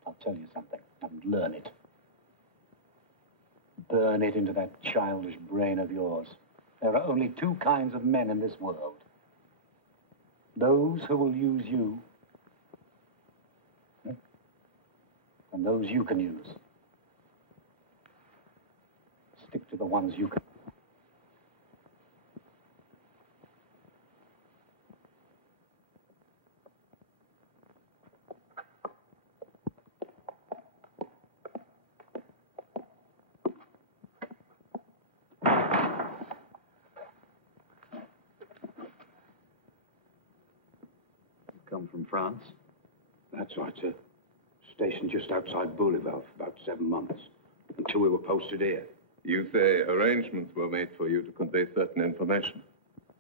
I'll tell you something, and learn it. Burn it into that childish brain of yours. There are only two kinds of men in this world. Those who will use you, and those you can use. Stick to the ones you can. Come from France? That's right, sir. Stationed just outside Bouleval for about 7 months, until we were posted here. You say arrangements were made for you to convey certain information.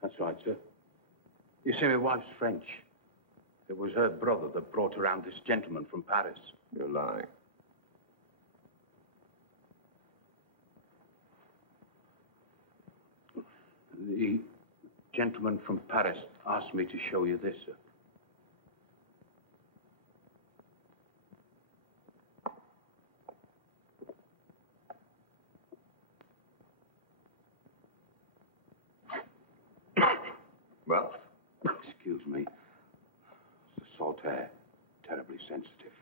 That's right, sir. You see, my wife's French. It was her brother that brought around this gentleman from Paris. You're lying. The gentleman from Paris asked me to show you this, sir. Well? Excuse me. It's the salt air. Terribly sensitive.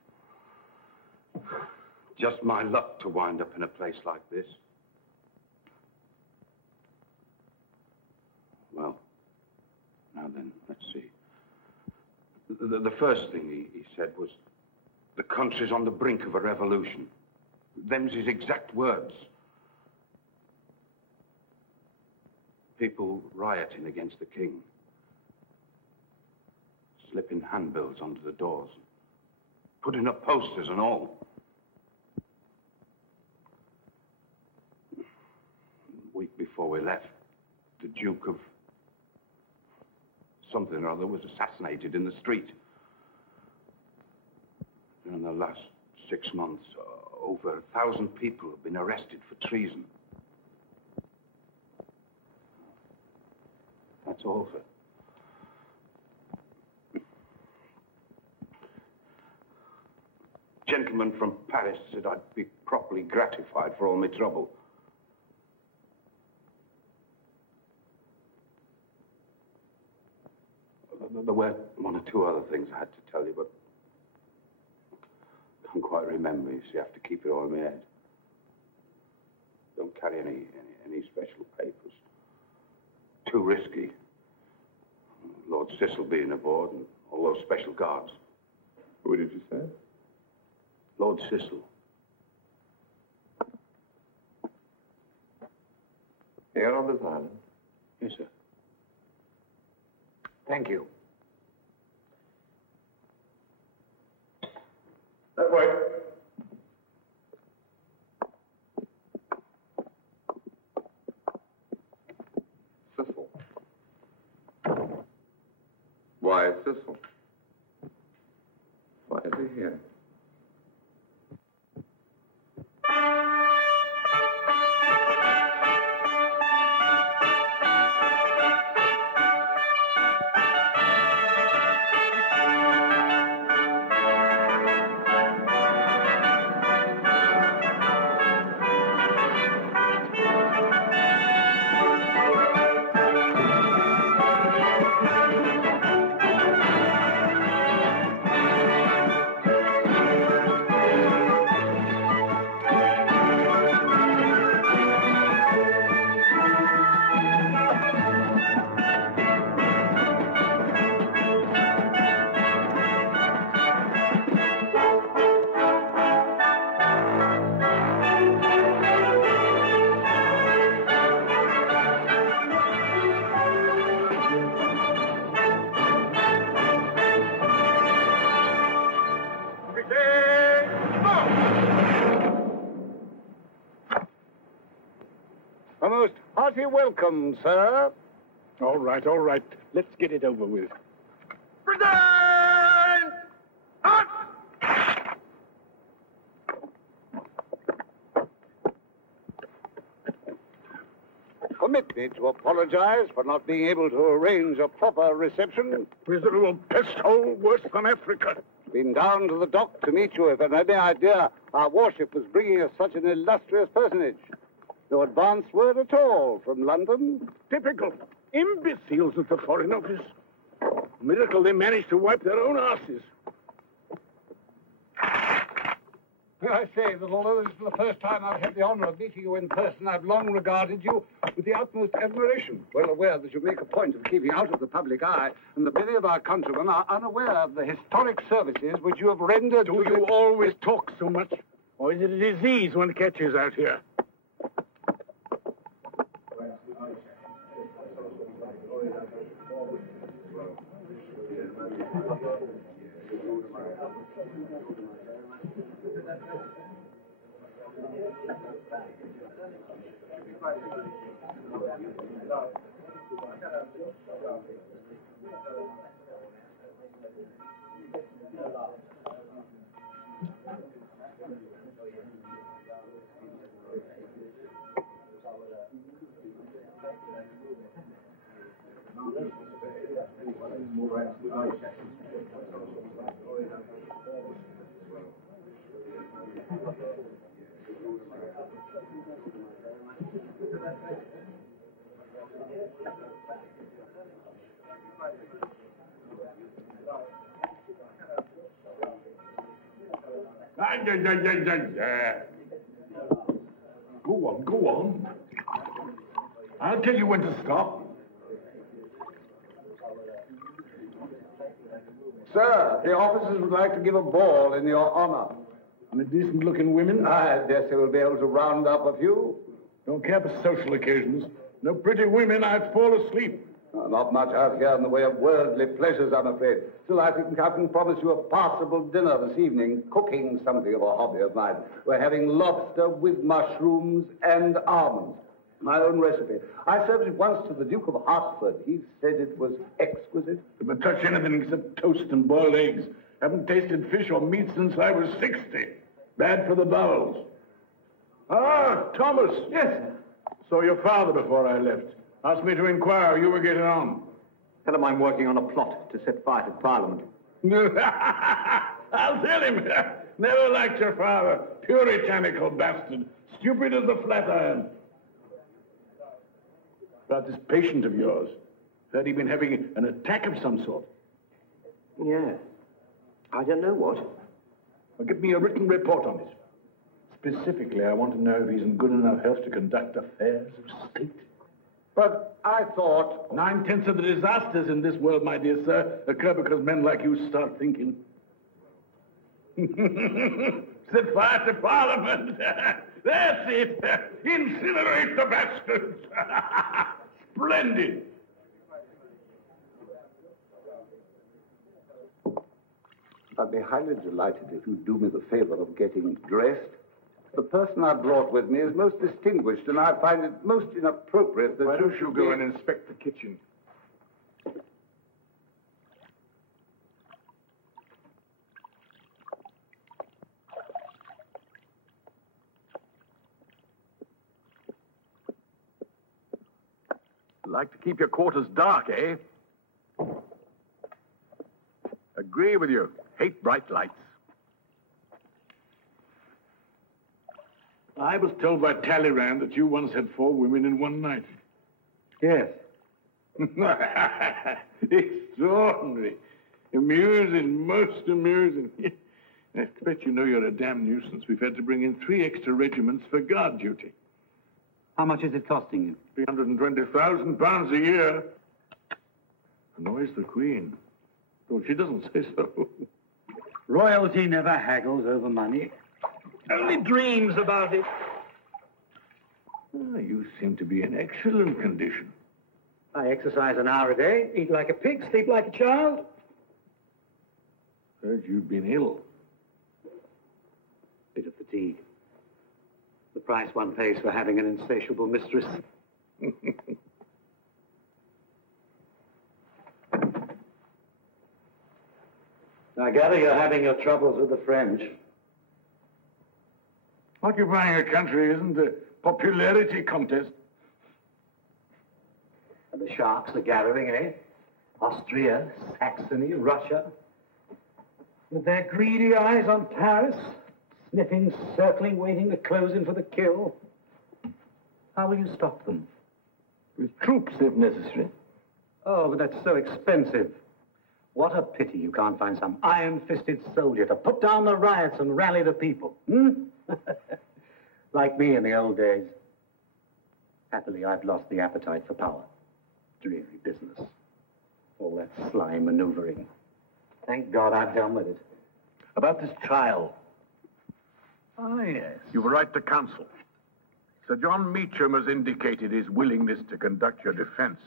Just my luck to wind up in a place like this. Well, now then, let's see. The first thing he said was, the country's on the brink of a revolution. Them's his exact words. People rioting against the king. Slipping handbills under the doors. Putting up posters and all. A week before we left, the Duke of something or other was assassinated in the street. In the last 6 months, over 1,000 people have been arrested for treason. That's all, sir. Gentleman from Paris said I'd be properly gratified for all my trouble. There were one or two other things I had to tell you, but I can't quite remember. You see, I have to keep it all in my head. Don't carry any special papers. Too risky. Lord Cecil being aboard and all those special guards. Who did you say? Lord Cecil. Here on this island? Yes, sir. Thank you. That way. Cecil. Why Cecil? Why is he here? A most hearty welcome, sir. All right, all right. Let's get it over with. Permit me to apologize for not being able to arrange a proper reception. Miserable pest hole worse than Africa. Been down to the dock to meet you, if I had any idea our warship was bringing us such an illustrious personage. No advance word at all from London. Typical. Imbeciles at the Foreign Office. Miracle they managed to wipe their own asses. I say that although this is the first time I've had the honor of meeting you in person, I've long regarded you with the utmost admiration, well aware that you make a point of keeping out of the public eye, and that many of our countrymen are unaware of the historic services which you have rendered Do you always talk so much? Or is it a disease one catches out here? Go on. I'll tell you when to stop. Sir, the officers would like to give a ball in your honor. And the decent-looking women? I dare say we'll be able to round up a few. Don't care for social occasions. No pretty women, I'd fall asleep. Not much out here in the way of worldly pleasures, I'm afraid. Still, I think I can promise you a passable dinner this evening. Cooking something of a hobby of mine. We're having lobster with mushrooms and almonds. My own recipe. I served it once to the Duke of Hertford. He said it was exquisite. Never touch anything except toast and boiled eggs. Haven't tasted fish or meat since I was 60. Bad for the bowels. Ah, Thomas. Yes. Saw your father before I left. Asked me to inquire how you were getting on. Tell him I'm working on a plot to set fire to Parliament. I'll tell him. Never liked your father. Puritanical bastard. Stupid as the Flatiron. About this patient of yours. Heard he'd been having an attack of some sort. Yeah. I don't know what. Well, give me a written report on it. Specifically, I want to know if he's in good enough health to conduct affairs of state. But I thought... 9/10 of the disasters in this world, my dear sir, occur because men like you start thinking. Set fire to Parliament. That's it. Incinerate the bastards. Splendid. I'd be highly delighted if you'd do me the favor of getting dressed. The person I brought with me is most distinguished, and I find it most inappropriate that... Why don't you go and inspect the kitchen? Like to keep your quarters dark, eh? Agree with you. Hate bright lights. I was told by Talleyrand that you once had 4 women in one night. Yes. Extraordinary. Amusing, most amusing. I expect you know you're a damn nuisance. We've had to bring in 3 extra regiments for guard duty. How much is it costing you? £320,000 a year. Annoys the Queen. Though she doesn't say so. Royalty never haggles over money. Only dreams about it. Ah, you seem to be in excellent condition. I exercise an hour a day, eat like a pig, sleep like a child. Heard you've been ill. Bit of fatigue. The price one pays for having an insatiable mistress. I gather you're having your troubles with the French. Occupying a country isn't a popularity contest. And the sharks are gathering, eh? Austria, Saxony, Russia. With their greedy eyes on Paris, sniffing, circling, waiting to close in for the kill. How will you stop them? With troops, if necessary. Oh, but that's so expensive. What a pity you can't find some iron-fisted soldier to put down the riots and rally the people. Like me in the old days. Happily, I've lost the appetite for power. Dreary business. All that sly maneuvering. Thank God I've done with it. About this trial. Ah, yes. You will write to counsel. Sir John Meacham has indicated his willingness to conduct your defense.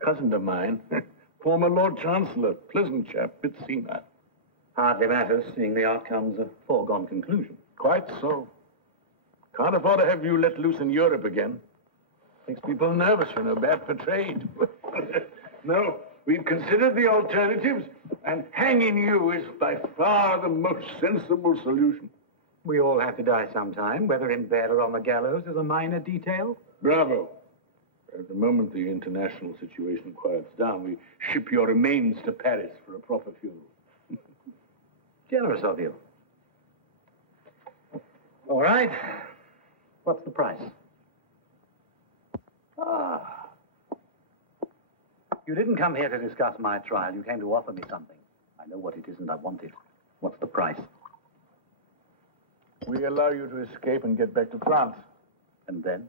Cousin of mine, former Lord Chancellor, pleasant chap, bit senile. Hardly matters, seeing the outcome's a foregone conclusion. Quite so. Can't afford to have you let loose in Europe again. Makes people nervous, you know, bad for trade. No, we've considered the alternatives, and hanging you is by far the most sensible solution. We all have to die sometime, whether in bed or on the gallows is a minor detail. Bravo. At the moment the international situation quiets down, we ship your remains to Paris for a proper funeral. Generous of you. All right. What's the price? Ah. You didn't come here to discuss my trial. You came to offer me something. I know what it is and I want it. What's the price? We allow you to escape and get back to France. And then?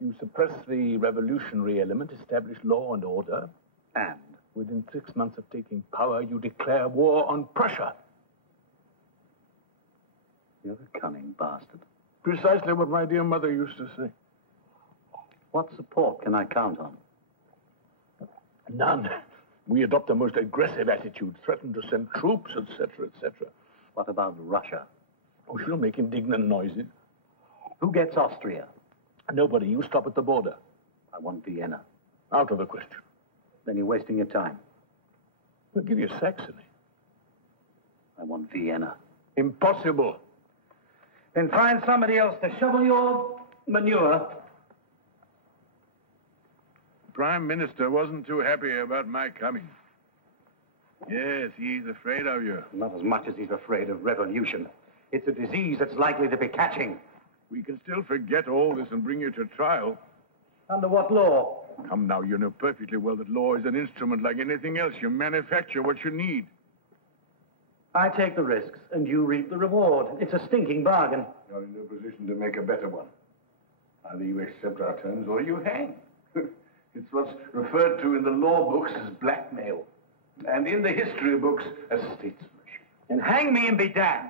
You suppress the revolutionary element, establish law and order. And? Within 6 months of taking power, you declare war on Prussia. You're a cunning bastard. Precisely what my dear mother used to say. What support can I count on? None. We adopt a most aggressive attitude, threaten to send troops, etc., etc. What about Russia? Oh, she'll make indignant noises. Who gets Austria? Nobody. You stop at the border. I want Vienna. Out of the question. Then you're wasting your time. We'll give you Saxony. I want Vienna. Impossible. Then find somebody else to shovel your manure. The Prime Minister wasn't too happy about my coming. Yes, he's afraid of you. Not as much as he's afraid of revolution. It's a disease that's likely to be catching. We can still forget all this and bring you to trial. Under what law? Come now, you know perfectly well that law is an instrument like anything else. You manufacture what you need. I take the risks, and you reap the reward. It's a stinking bargain. You're in no position to make a better one. Either you accept our terms or you hang. It's what's referred to in the law books as blackmail, and in the history books as statesmanship. And hang me and be damned.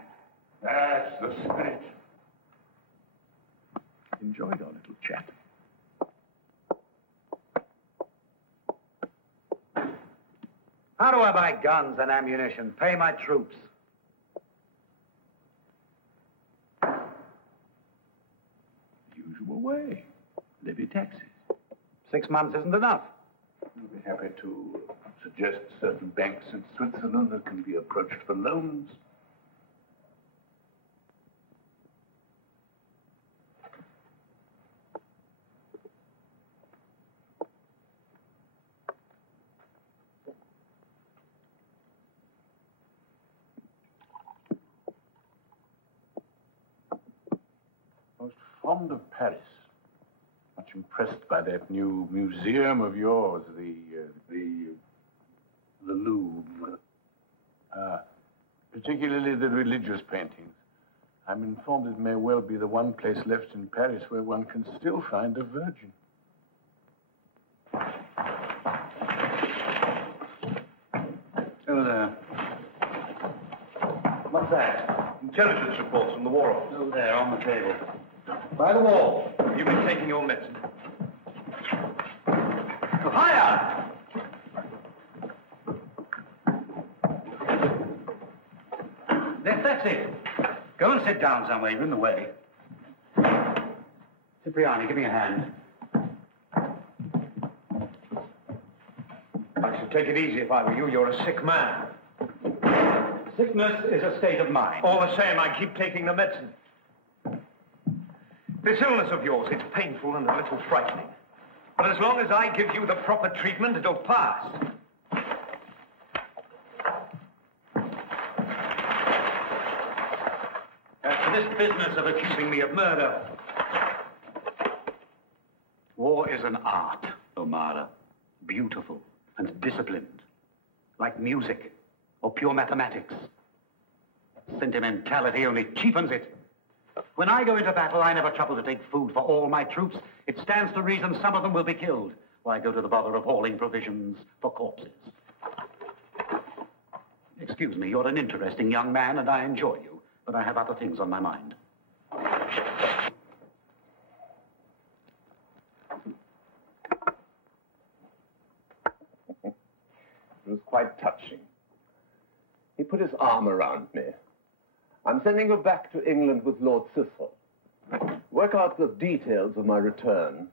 That's the spirit. Enjoyed our little chat. How do I buy guns and ammunition? Pay my troops. Usual way. Levy taxes. 6 months isn't enough. We'll be happy to suggest certain banks in Switzerland that can be approached for loans. Most fond of Paris. Much impressed by that new museum of yours, the Louvre. Particularly the religious paintings. I'm informed it may well be the one place left in Paris where one can still find a virgin. Oh, there. What's that? Intelligence reports from the War Office. Oh, there, on the table. By the wall. You've been taking your medicine. Higher! That's it. Go and sit down somewhere. You're in the way. Cipriani, give me a hand. I should take it easy if I were you. You're a sick man. Sickness is a state of mind. All the same, I keep taking the medicine. This illness of yours, it's painful and a little frightening. But as long as I give you the proper treatment, it'll pass. As for this business of accusing me of murder, war is an art, O'Mara. Beautiful and disciplined. Like music or pure mathematics. Sentimentality only cheapens it. When I go into battle, I never trouble to take food for all my troops. It stands to reason some of them will be killed. Why go to the bother of hauling provisions for corpses? Excuse me, you're an interesting young man, and I enjoy you. But I have other things on my mind. It was quite touching. He put his arm around me. I'm sending you back to England with Lord Cecil. Work out the details of my return.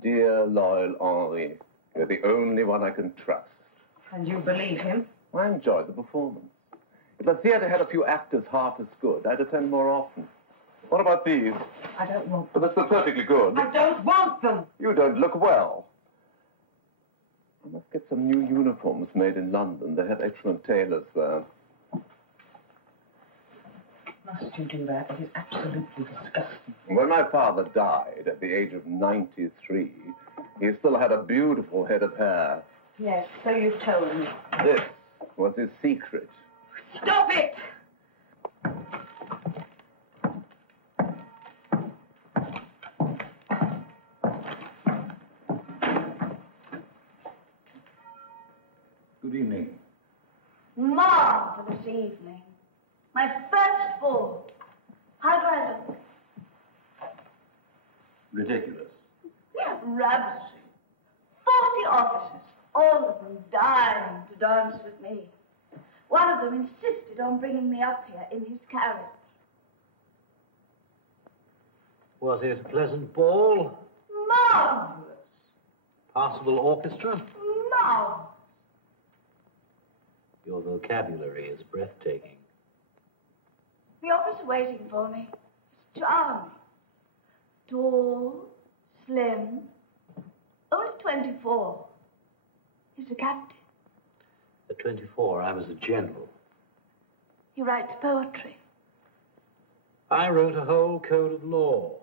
Dear, loyal Henri, you're the only one I can trust. And you believe him? I enjoyed the performance. If the theatre had a few actors half as good, I'd attend more often. What about these? I don't want But they're perfectly good. I don't want them. You don't look well. I must get some new uniforms made in London. They have excellent tailors there. Must you do that? It is absolutely disgusting. When my father died at the age of 93, he still had a beautiful head of hair. Yes, so you've told me. This was his secret. Stop it! Good evening. Marvelous evening. My first ball. How do I look? Ridiculous. Yes, ravishing. 40 officers, all of them dying to dance with me. One of them insisted on bringing me up here in his carriage. Was it a pleasant ball? Marvelous. Passable orchestra? Marvelous. Your vocabulary is breathtaking. The officer waiting for me is charming. Tall, slim, only 24. He's a captain. At 24, I was a general. He writes poetry. I wrote a whole code of law.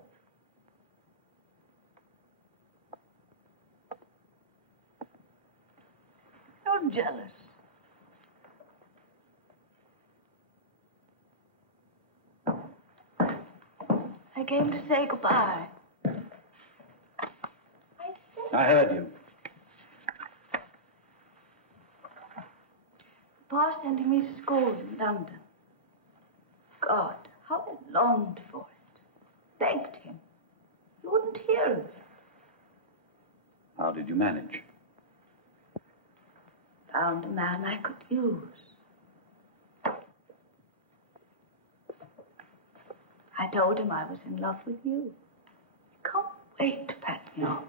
You're jealous. I came to say goodbye. I heard you. Pa sending me to school in London. God, how I longed for it. Begged him. He wouldn't hear of it. How did you manage? Found a man I could use. I told him I was in love with you. Can't wait to pat me on.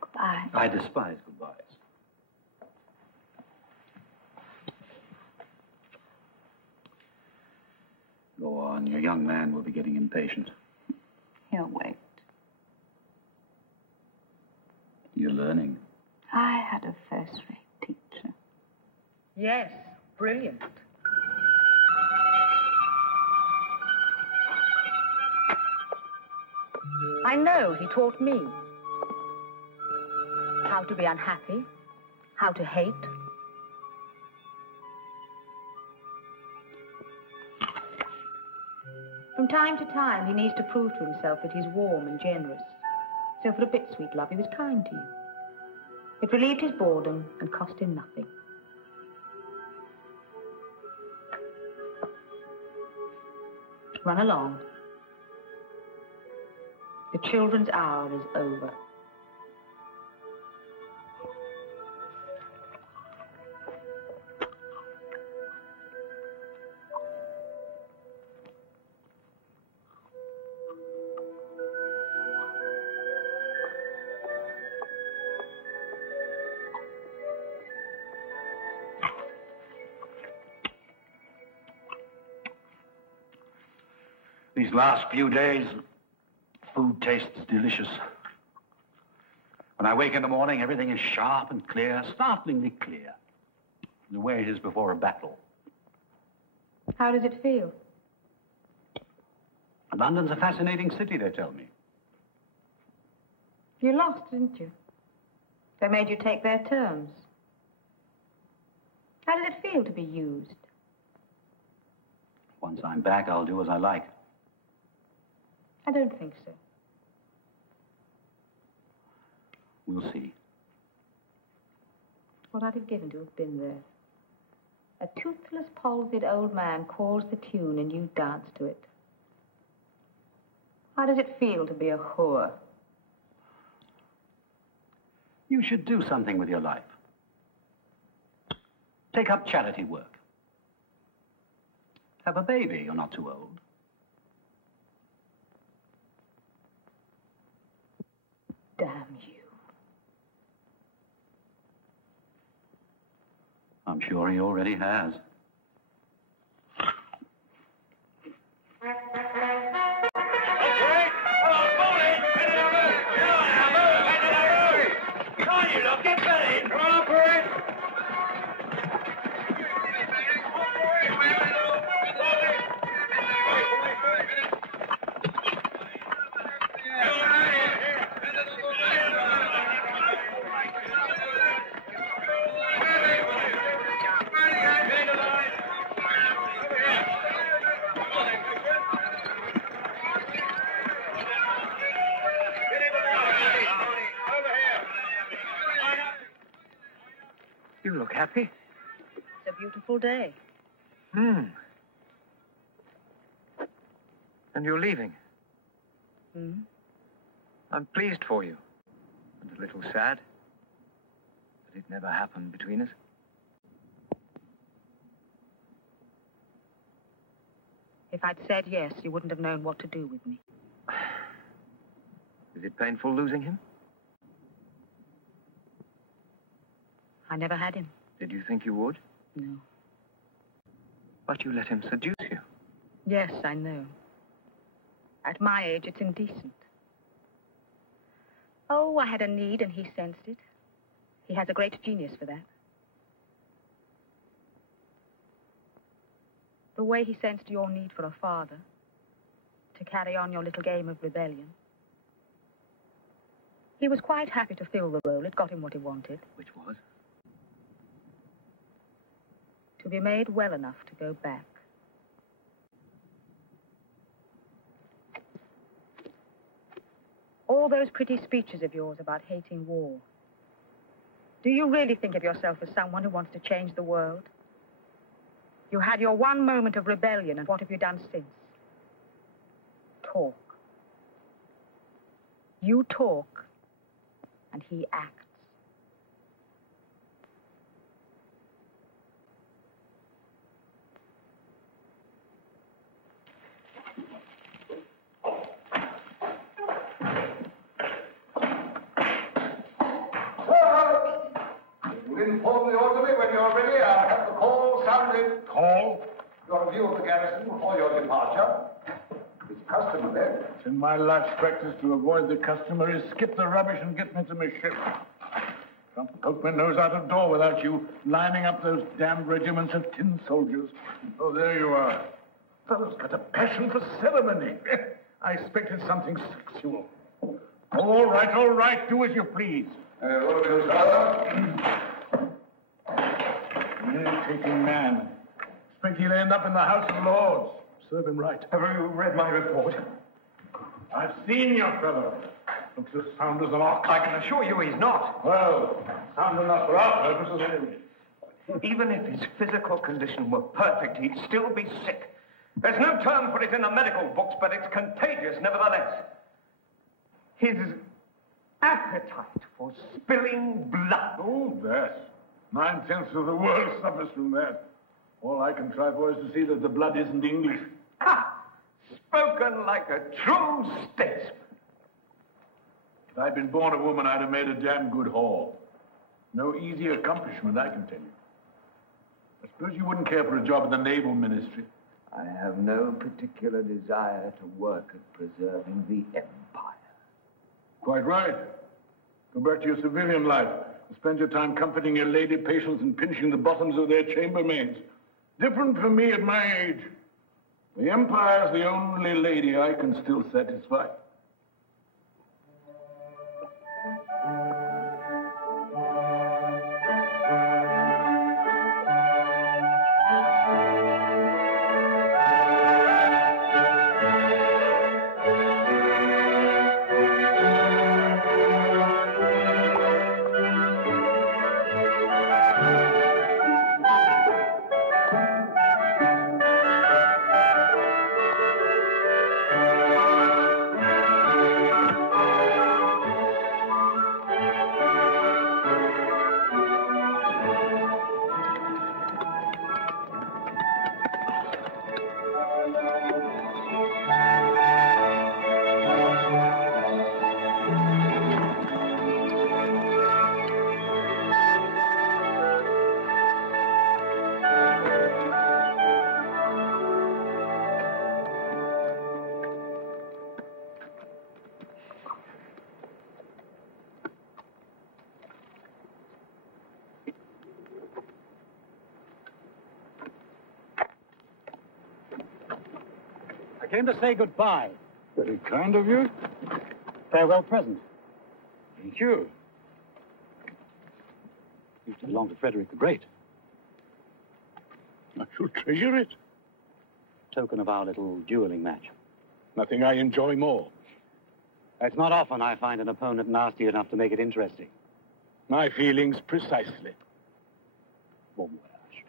Goodbye. I despise goodbyes. Go on, your young man will be getting impatient. He'll wait. You're learning. I had a first-rate teacher. Yes, brilliant. I know he taught me how to be unhappy, how to hate. From time to time, he needs to prove to himself that he's warm and generous. So for a bit, sweet love, he was kind to you. It relieved his boredom and cost him nothing. Run along. The children's hour is over. These last few days, food tastes delicious. When I wake in the morning, everything is sharp and clear, startlingly clear. The way it is before a battle. How does it feel? London's a fascinating city, they tell me. You lost, didn't you? They made you take their terms. How does it feel to be used? Once I'm back, I'll do as I like. I don't think so. We'll see. What I'd have given to have been there. A toothless, palsied old man calls the tune and you dance to it. How does it feel to be a whore? You should do something with your life. Take up charity work. Have a baby, you're not too old. Damn you. I'm sure he already has. You look happy. It's a beautiful day. And you're leaving. I'm pleased for you. And a little sad that it never happened between us. If I'd said yes, you wouldn't have known what to do with me. Is it painful losing him? I never had him. Did you think you would? No. But you let him seduce you. Yes, I know. At my age, it's indecent. Oh, I had a need and he sensed it. He has a great genius for that. The way he sensed your need for a father to carry on your little game of rebellion. He was quite happy to fill the role. It got him what he wanted. Which was? To be made well enough to go back. All those pretty speeches of yours about hating war. Do you really think of yourself as someone who wants to change the world? You had your one moment of rebellion, and what have you done since? Talk. You talk, and he acts. Inform the orderly when you're ready. I'll have the call sounded. Call? Your review of the garrison before your departure. It's customary. It's in my life's practice to avoid the customary, skip the rubbish and get me to my ship. Can't poke my nose out of door without you lining up those damned regiments of tin soldiers. Oh, there you are. Fellow's got a passion for ceremony. I expected something sexual. All right, do as you please. Irritating man. Expect he'll end up in the House of Lords. Serve him right. Have you read my report? I've seen your fellow. Looks as sound as an ox. I can assure you he's not. Well, sound enough for our purposes anyway. Even if his physical condition were perfect, he'd still be sick. There's no term for it in the medical books, but it's contagious nevertheless. His appetite for spilling blood. Oh, that. 9/10 of the world suffers from that. All I can try for is to see that the blood isn't English. Ha! Spoken like a true statesman. If I'd been born a woman, I'd have made a damn good haul. No easy accomplishment, I can tell you. I suppose you wouldn't care for a job in the Naval Ministry. I have no particular desire to work at preserving the Empire. Quite right. Go back to your civilian life and spend your time comforting your lady patients and pinching the bottoms of their chambermaids. Different from me at my age. The Empire's the only lady I can still satisfy. came to say goodbye. Very kind of you. Farewell present. Thank you. Used to belong to Frederick the Great. I shall treasure it. Token of our little dueling match. Nothing I enjoy more. It's not often I find an opponent nasty enough to make it interesting. My feelings precisely. Bon voyage.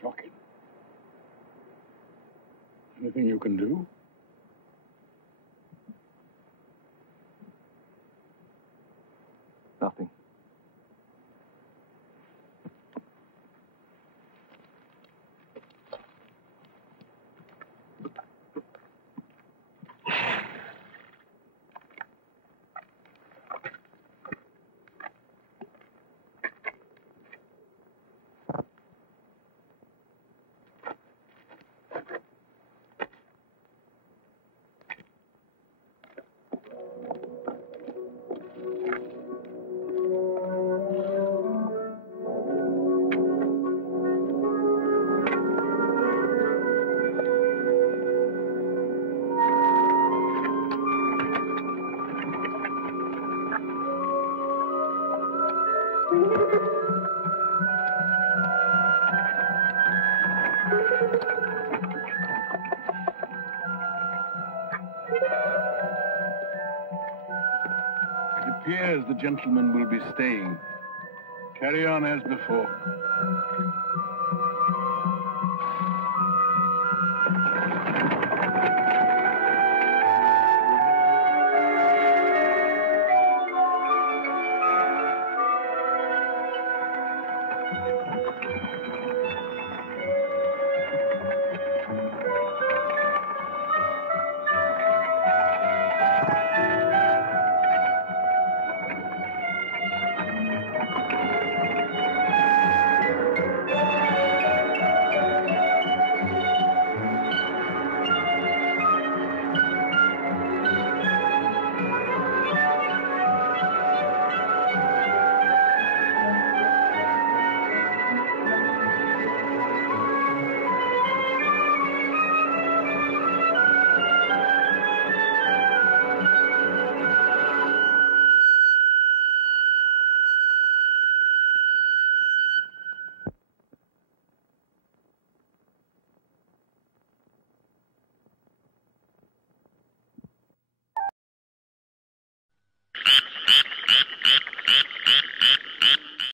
Shocking. Anything you can do? Nothing. It appears the gentleman will be staying. Carry on as before.